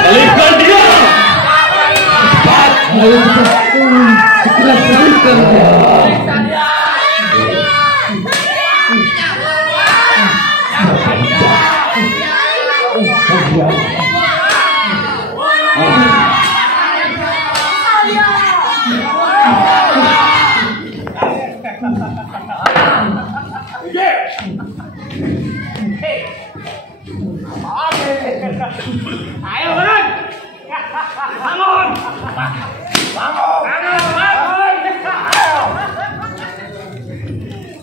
Balikan dia! Cepat! Segera balikan dia! Ayo, bangun! Bangun! Bangun!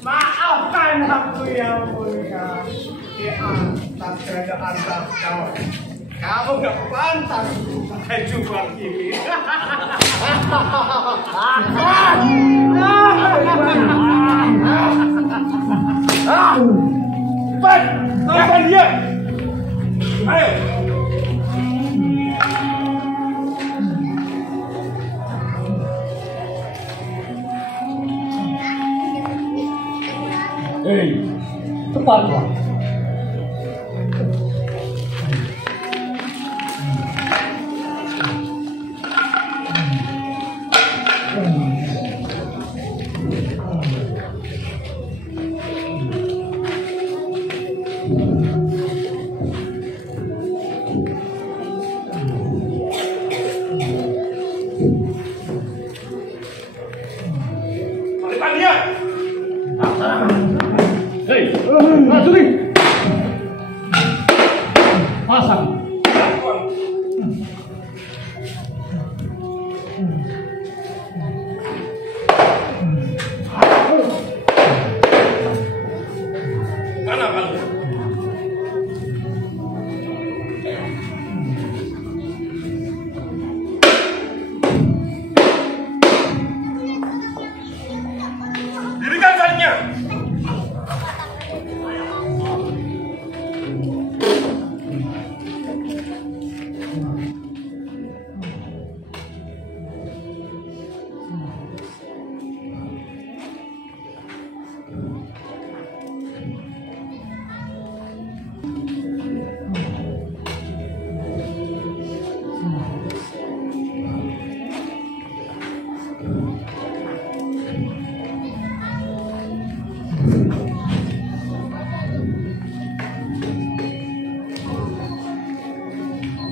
Maafkan aku yang mulia. Di atas keadaan kau. Kamu gak pantas pakai jubah ini. Cepat! Tahan dia! Ayo. Hei, cepatlah. Depan dia. Hei, prajurit, pasang. Mana kamu? Dirikan saja.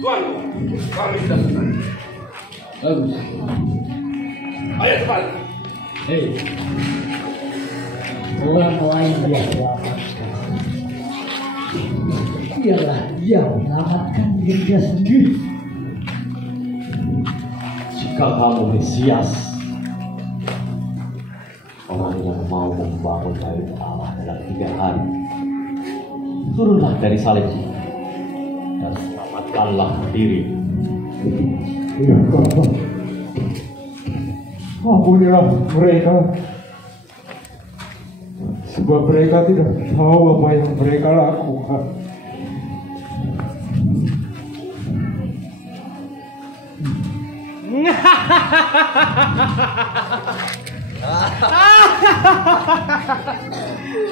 Tuanku, kami sudah selesai. Bagus. Ayo cepat. Hei, orang lain dia selamatkan. Biarlah dia menyelamatkan dirinya sendiri. Jika kamu Mesias, orang yang mau membangun bait Allah dalam 3 hari, turunlah dari salib dan selamatkanlah diri. Ya Allah, ampunilah mereka, sebab mereka tidak tahu apa yang mereka lakukan.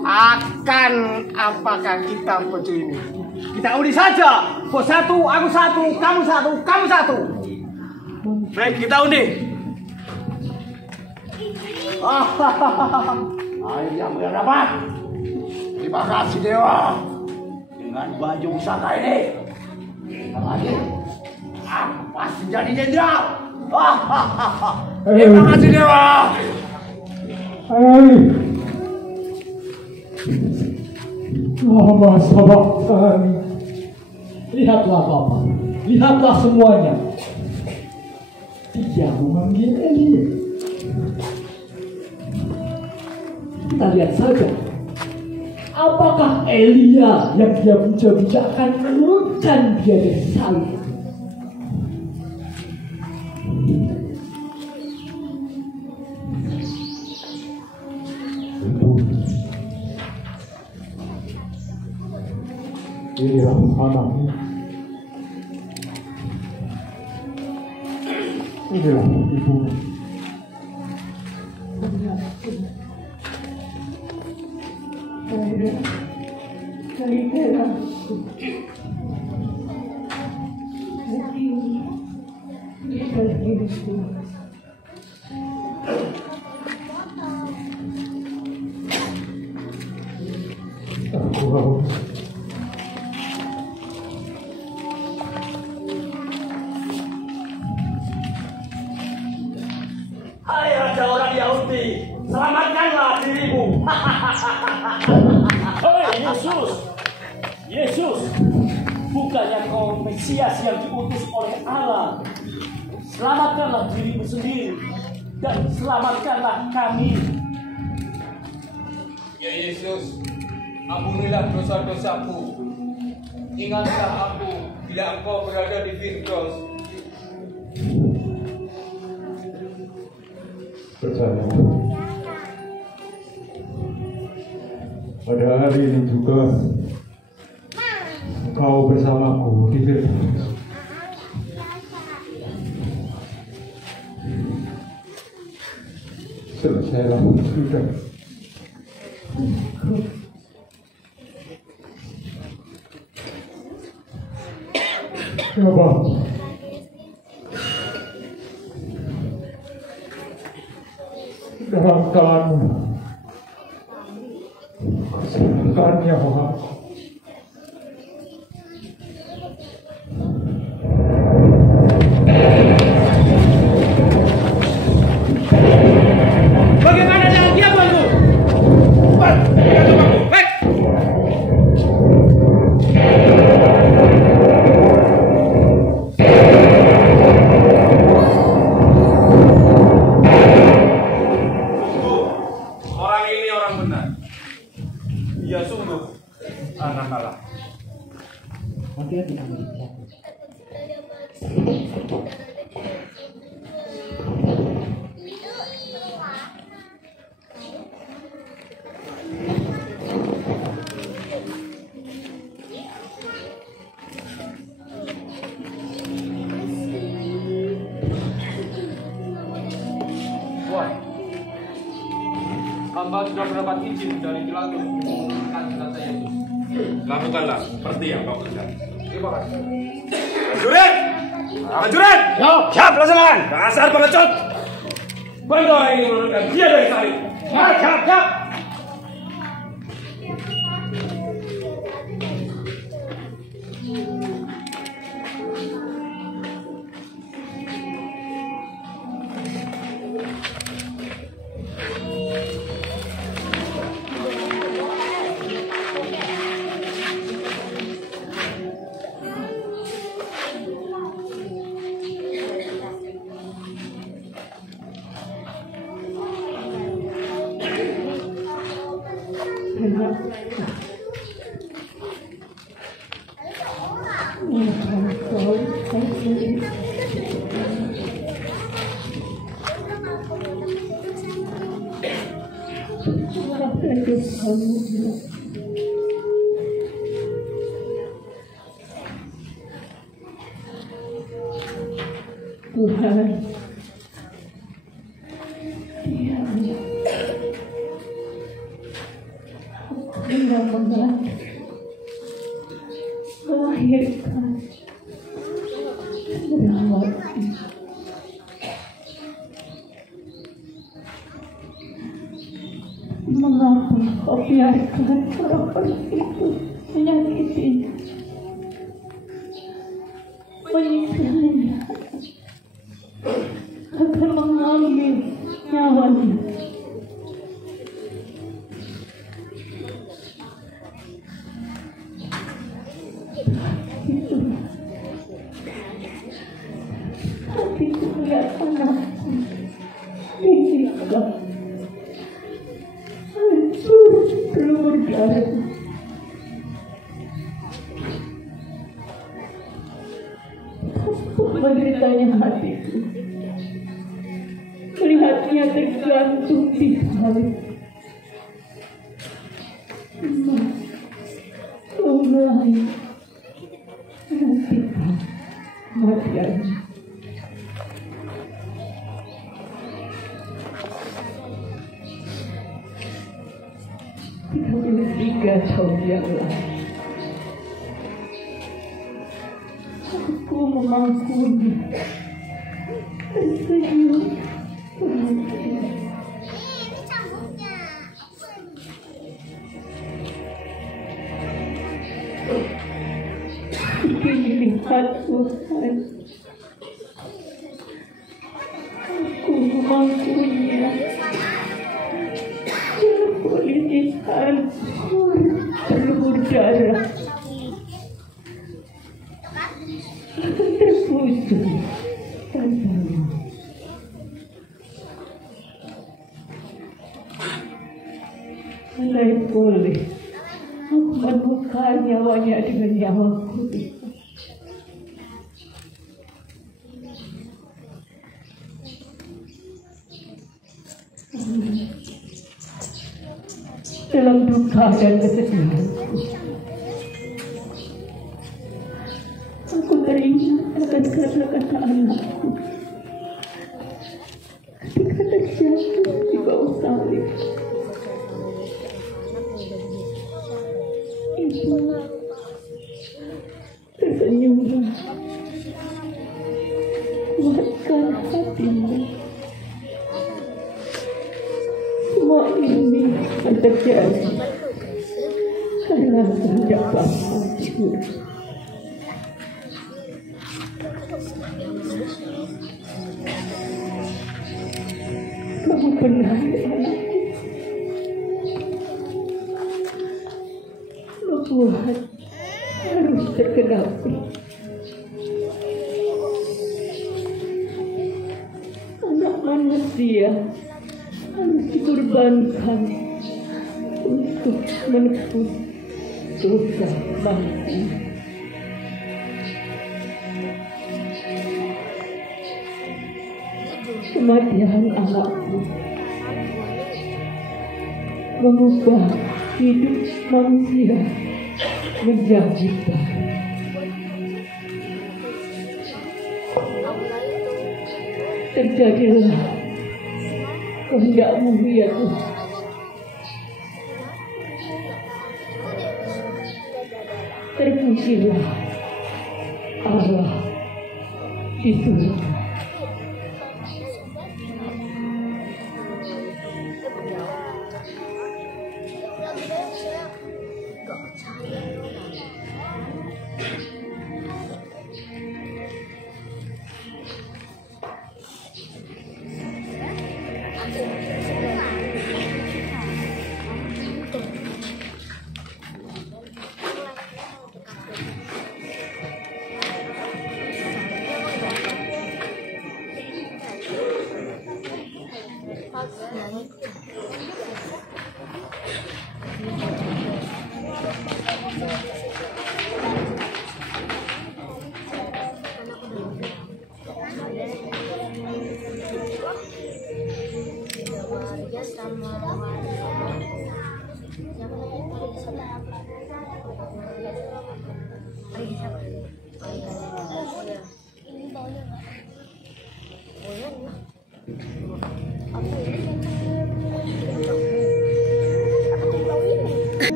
Akan apakah kita begini? Kita undi saja. Bos 1, aku 1, kamu 1, kamu 1. Baik, kita undi. Akhirnya berdapat. Terima kasih Dewa. Dengan baju pusaka ini, lagi aku pasti jadi jenderal. Terima kasih Dewa. Lama sabak kami. Lihatlah Bapak, lihatlah semuanya. Dia memanggil Elia. Kita lihat saja, apakah Elia yang dia puja-puja akan menurunkan dia dari salib. Inilah anaknya. Inilah ibu. Hai raja orang Yahudi, selamatkanlah dirimu. Hei Yesus, Yesus, bukannya kau Mesias yang diutus oleh Allah? Selamatkanlah dirimu sendiri dan selamatkanlah kami. Ya Yesus, ampunilah dosa-dosaku. Ingatlah aku bila Engkau berada di Firdaus. Percaya. Pada hari ini juga Engkau bersamaku di Firdaus. Selesailah sudah. Ya Bapa, dalam tanganmu serahkan nyawa. Bagaimana dengan dia, Bangku? Cepat, jatuh Bangku. Baik. Orang ini orang benar. Dia sungguh anak Allah. Hati-hati kamu. Tuan, hamba sudah mendapat izin dari Pilatus untuk mengumumkan jenazah Yesus. Lakukanlah seperti yang kau kerjakan. Terima kasih. Prajurit! Prajurit! Siap, laksanakan! Dasar pengecut! Bantu orang ini menurunkan dia dari salib. Siap! Tuhan, Dia benar-benar melahirkan merawat. Mengapa kau biarkan orang itu menyakitinya, menyiksanya, akan mengambil nyawanya? Hatiku melihat anakku disiksa, hancur telur darah. Menderitanya hatiku melihatnya tergantung di salib. Mulai nantikan kematiannya. Tiga tahun yang lalu aku memangkunya tersenyum penantian. Kini lihat Tuhan, aku memangkunya kondisi hancur telur darah, terputus tanpamu. Andai boleh aku menukar nyawanya dengan nyawaku. Dalam duka dan kesedihanku, teringat akan kata-kata anakku ketika terjatuh di bawah salib. Ibu tersenyumlah, kuatkan hatimu. Semua ini akan terjadi karena kehendak Bapa di surga. Kamu pernah anakku membuat harus tergenapi. Anak manusia harus dikorbankan untuk menebus dosa bangsa. Kematian anakku mengubah hidup manusia menjadi baru. Terjadilah kehendak-Mu ya Tuhan. Terpujilah Allah di surga.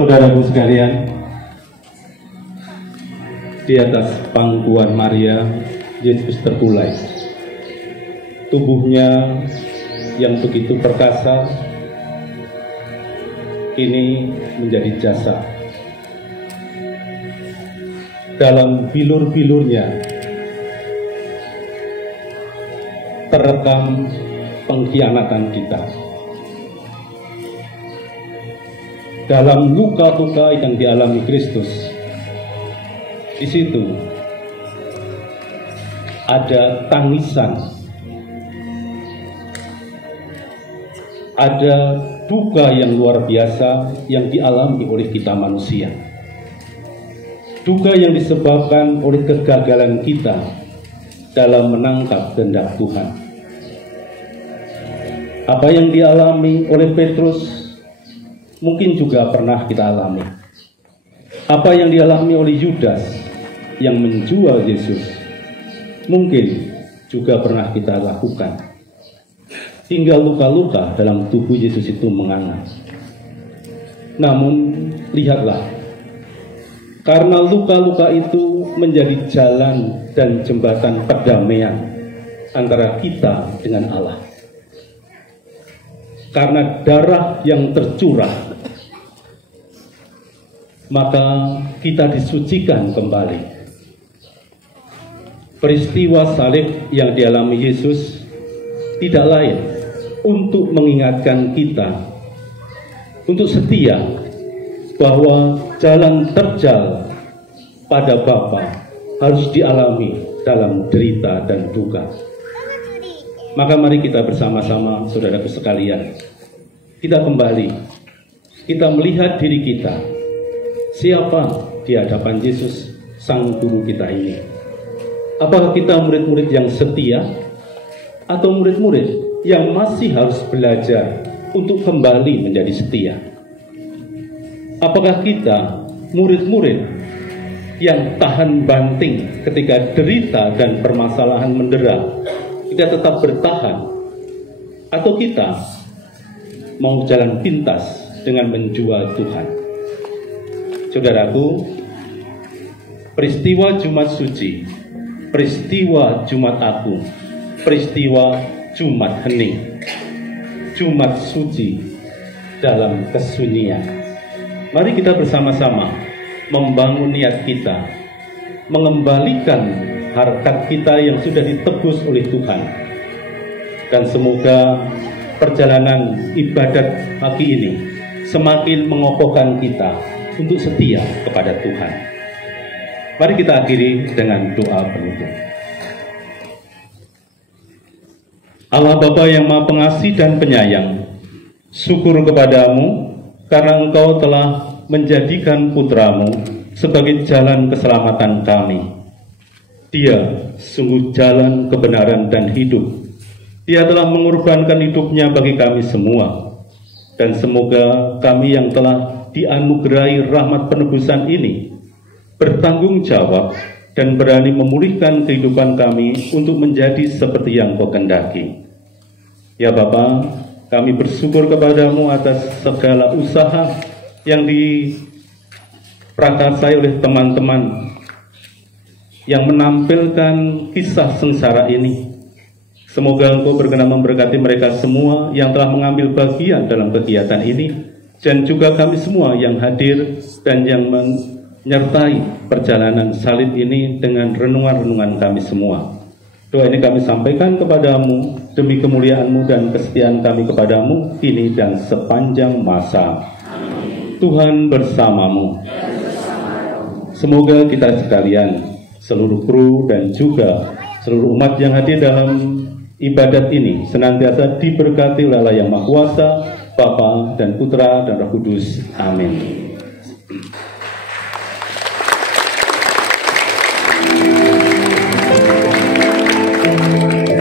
Saudaraku sekalian, di atas pangkuan Maria, Yesus terkulai. Tubuhnya yang begitu perkasa kini menjadi jasad. Dalam bilur-bilurnya terekam pengkhianatan kita. Dalam luka-luka yang dialami Kristus, di situ ada tangisan, ada duka yang luar biasa yang dialami oleh kita manusia. Duka yang disebabkan oleh kegagalan kita dalam menangkap kehendak Tuhan. Apa yang dialami oleh Petrus mungkin juga pernah kita alami. Apa yang dialami oleh Yudas yang menjual Yesus mungkin juga pernah kita lakukan. Hingga luka-luka dalam tubuh Yesus itu menganga. Namun lihatlah, karena luka-luka itu menjadi jalan dan jembatan perdamaian antara kita dengan Allah. Karena darah yang tercurah, maka kita disucikan kembali. Peristiwa salib yang dialami Yesus tidak lain untuk mengingatkan kita untuk setia bahwa jalan terjal pada Bapa harus dialami dalam derita dan duka. Maka mari kita bersama-sama, saudaraku sekalian, kita kembali, kita melihat diri kita, siapa di hadapan Yesus, Sang Guru kita ini. Apakah kita murid-murid yang setia, atau murid-murid yang masih harus belajar untuk kembali menjadi setia? Apakah kita murid-murid yang tahan banting ketika derita dan permasalahan mendera, kita tetap bertahan, atau kita mau jalan pintas dengan menjual Tuhan? Saudaraku, peristiwa Jumat Suci, peristiwa Jumat Agung, peristiwa Jumat Hening, Jumat Suci dalam kesunyian. Mari kita bersama-sama membangun niat kita, mengembalikan harkat kita yang sudah ditebus oleh Tuhan. Dan semoga perjalanan ibadat pagi ini semakin mengokohkan kita untuk setia kepada Tuhan. Mari kita akhiri dengan doa penutup. Allah Bapa yang Maha Pengasih dan Penyayang, syukur kepadamu karena Engkau telah menjadikan putramu sebagai jalan keselamatan kami. Dia sungguh jalan kebenaran dan hidup. Dia telah mengorbankan hidupnya bagi kami semua. Dan semoga kami yang telah dianugerahi rahmat penebusan ini bertanggung jawab dan berani memulihkan kehidupan kami untuk menjadi seperti yang Kau kehendaki. Ya Bapa, kami bersyukur kepadamu atas segala usaha yang diprakarsai oleh teman-teman yang menampilkan kisah sengsara ini. Semoga Engkau berkenan memberkati mereka semua yang telah mengambil bagian dalam kegiatan ini, dan juga kami semua yang hadir dan yang menyertai perjalanan salib ini dengan renungan-renungan kami semua. Doa ini kami sampaikan kepadamu demi kemuliaan-Mu dan kesetiaan kami kepadamu kini dan sepanjang masa. Tuhan bersamamu. Semoga kita sekalian, seluruh kru dan juga seluruh umat yang hadir dalam ibadat ini senantiasa diberkati oleh Allah yang Maha Kuasa, Bapa dan Putra dan Roh Kudus. Amin.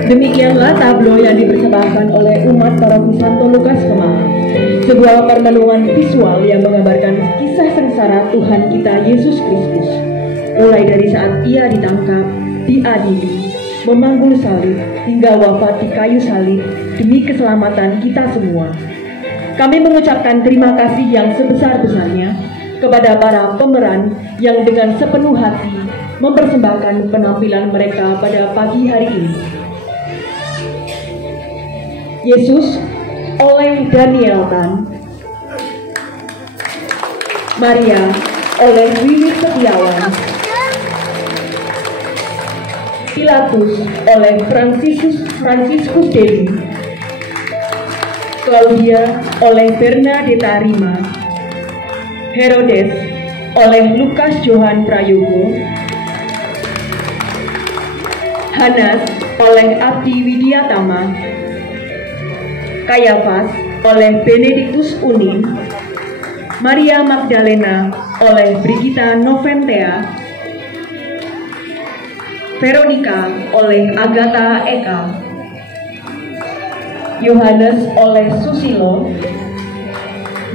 Demikianlah tablo yang dipersembahkan oleh umat paroki Santo Lukas Kemang, sebuah permenungan visual yang menggambarkan kisah sengsara Tuhan kita Yesus Kristus, mulai dari saat Ia ditangkap, diadili, memanggul salib, hingga wafat di kayu salib demi keselamatan kita semua. Kami mengucapkan terima kasih yang sebesar-besarnya kepada para pemeran yang dengan sepenuh hati mempersembahkan penampilan mereka pada pagi hari ini. Yesus oleh Daniel Tan, Maria oleh Wiwit Setiawan, Pilatus oleh Franciscus Dewi, Claudia oleh Bernadetta Rima, Herodes oleh Lukas Johan Prayogo, Hanas oleh Abdi Widiatama, Kayafas oleh Benediktus Uning, Maria Magdalena oleh Brigita Noventea, Veronica oleh Agatha Eka, Yohanes oleh Susilo,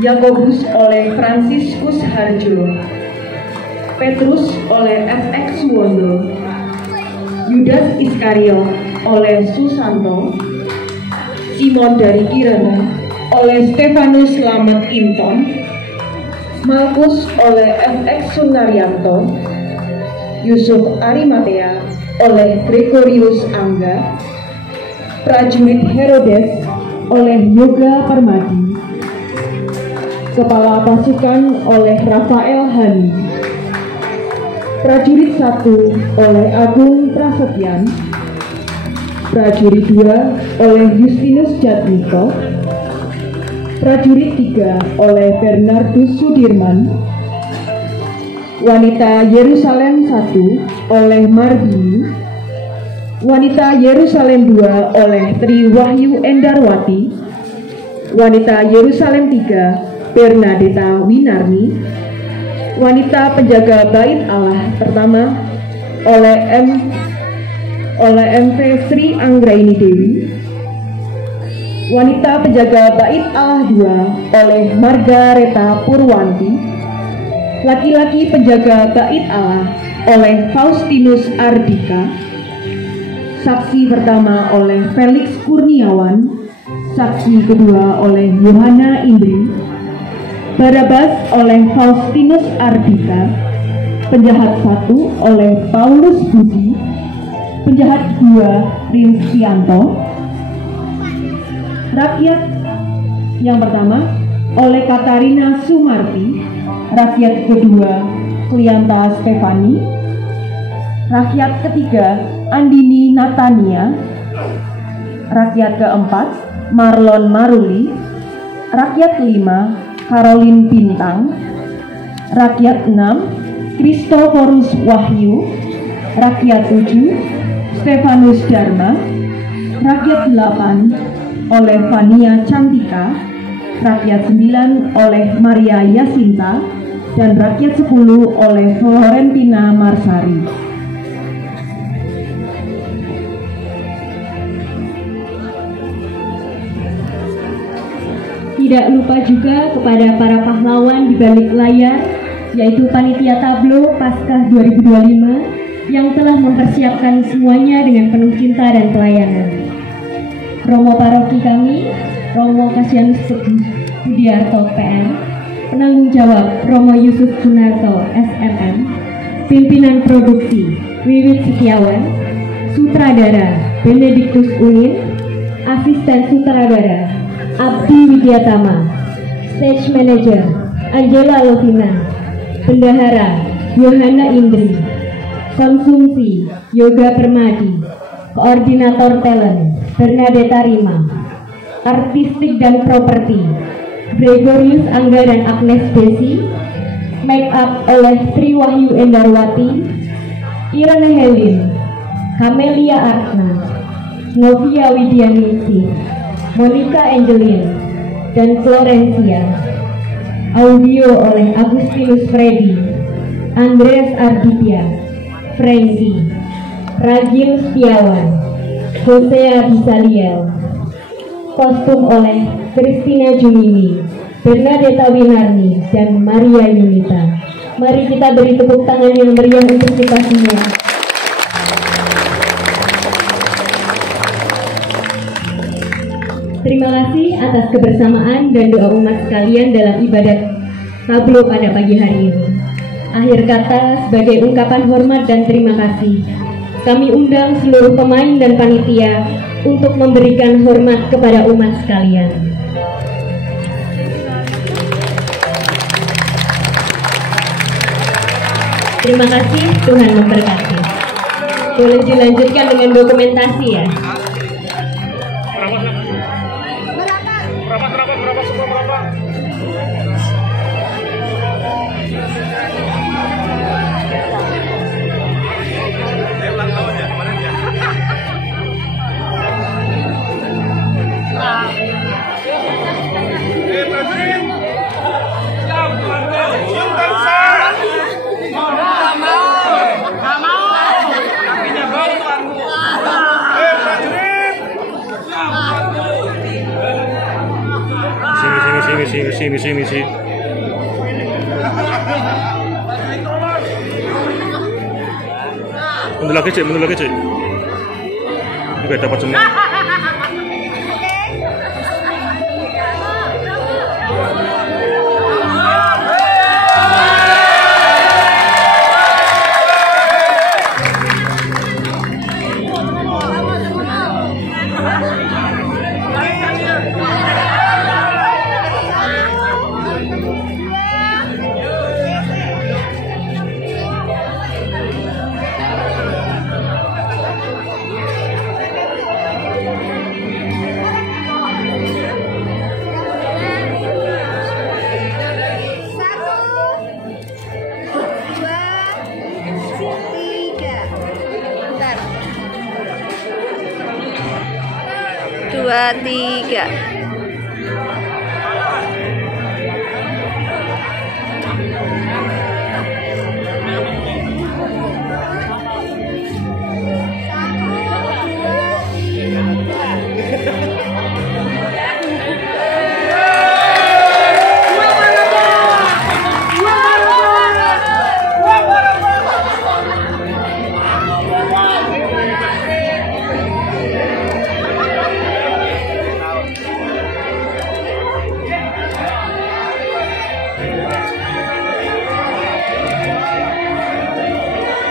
Yakobus oleh Franciscus Harjo, Petrus oleh FX Suwondo, Yudas Iskariot oleh Susanto, Simon dari Kirana oleh Stefanus Slamet Inton, Markus oleh FX Sunaryanto, Yusuf Arimatea oleh Gregorius Angga, prajurit Herodes oleh Yoga Permadi, kepala pasukan oleh Rafael Hani, prajurit 1 oleh Agung Prasetyan, prajurit 2 oleh Justinus Jatmiko, prajurit 3 oleh Bernardus Sudirman, wanita Yerusalem 1 oleh Marbini, wanita Yerusalem 2 oleh Tri Wahyu Endarwati, wanita Yerusalem 3 Bernadetta Winarni, wanita penjaga Bait Allah pertama oleh MV Sri Anggraini Dewi, wanita penjaga Bait Allah 2 oleh Margareta Purwanti, Laki-laki penjaga bait Allah oleh Faustinus Ardika. Saksi pertama oleh Felix Kurniawan. Saksi kedua oleh Yohana Indri. Barabas oleh Faustinus Ardika. Penjahat 1 oleh Paulus Budi. Penjahat 2 Rinsianto. Rakyat yang pertama oleh Katarina Sumarti. Rakyat kedua Klianta Stefani. Rakyat ketiga Andini Natania. Rakyat keempat Marlon Maruli. Rakyat kelima Caroline Bintang. Rakyat 6 Christophorus Wahyu. Rakyat 7 Stefanus Dharma. Rakyat 8 oleh Vania Cantika. Rakyat 9 oleh Maria Yasinta. Dan rakyat 10 oleh Florentina Marsari. Tidak lupa juga kepada para pahlawan di balik layar, yaitu Panitia Tablo Paskah 2025 yang telah mempersiapkan semuanya dengan penuh cinta dan pelayanan. Romo Paroki kami, Romo Kasianus Budiarto PM, penanggung jawab Romo Yusuf Sunarto SMM, pimpinan produksi Wiwit Setiawan, sutradara Benediktus Unin, asisten sutradara Abdi Widyatama, stage manager Angela Lovina, bendahara Yohana Indri, konsumsi Yoga Permadi, koordinator talent Bernadetta Rima, artistik dan properti Gregorius Angga dan Agnes Desi, make up oleh Tri Wahyu Endarwati, Irene Helin, Camelia Artna, Novia Widianisi, Monica Angelin, dan Florencia. Audio oleh Agustinus Freddy, Andreas Arditya, Frankie, Ragil Setiawan, Hosea Bisaliel. Kostum oleh Christina Junini, Bernadetta Winarni, dan Maria Yunita. Mari kita beri tepuk tangan yang meriah untuk si pastinya. Terima kasih atas kebersamaan dan doa umat sekalian dalam ibadat tablo pada pagi hari ini. Akhir kata, sebagai ungkapan hormat dan terima kasih, kami undang seluruh pemain dan panitia untuk memberikan hormat kepada umat sekalian. Terima kasih, Tuhan memberkati. Boleh dilanjutkan dengan dokumentasi ya. Misi. Mundur lagi cik. Juga dapat semua. Dua, tiga.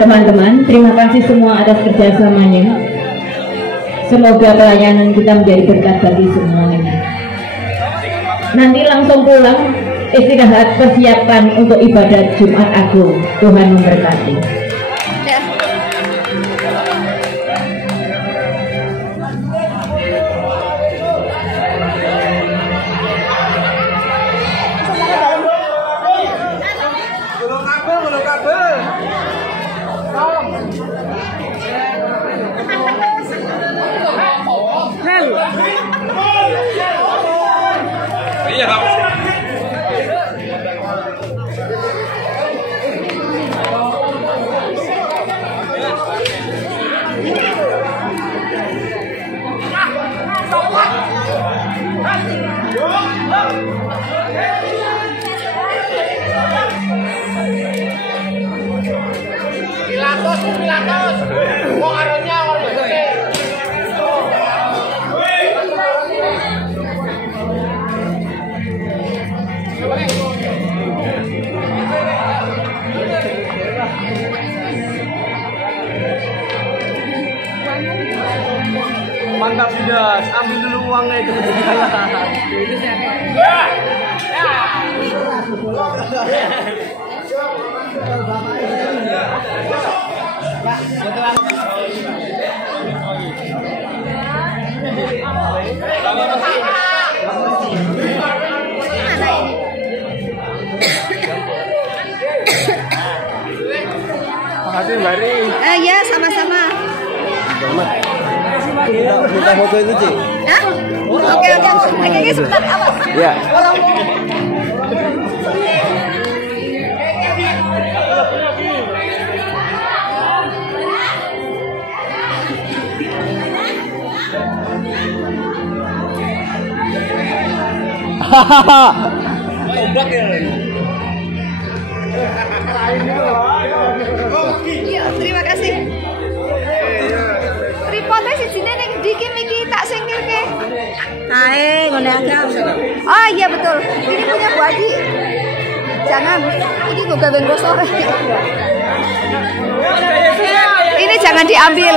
Teman-teman, terima kasih semua atas kerjasamanya. Semoga pelayanan kita menjadi berkat bagi semuanya. Nanti langsung pulang, istirahat, persiapan untuk ibadat Jumat Agung. Tuhan memberkati. Iya, Pak. Pilatus. Wong arenya wong gede. Mantap sudah, ambil dulu uangnya itu jalan. Makasih Mbak Ri. Ya sama-sama. Minta foto itu Ci. Hah? Oke, sebentar. Ya. Ombak ya. Iya, terima kasih. Tripodnya sih sini nih diki miki tak singkirke. Kae ngene aja. Oh iya betul. Ini punya Bu Adi. Jangan. Ini gue gawe sore. Ini jangan diambil.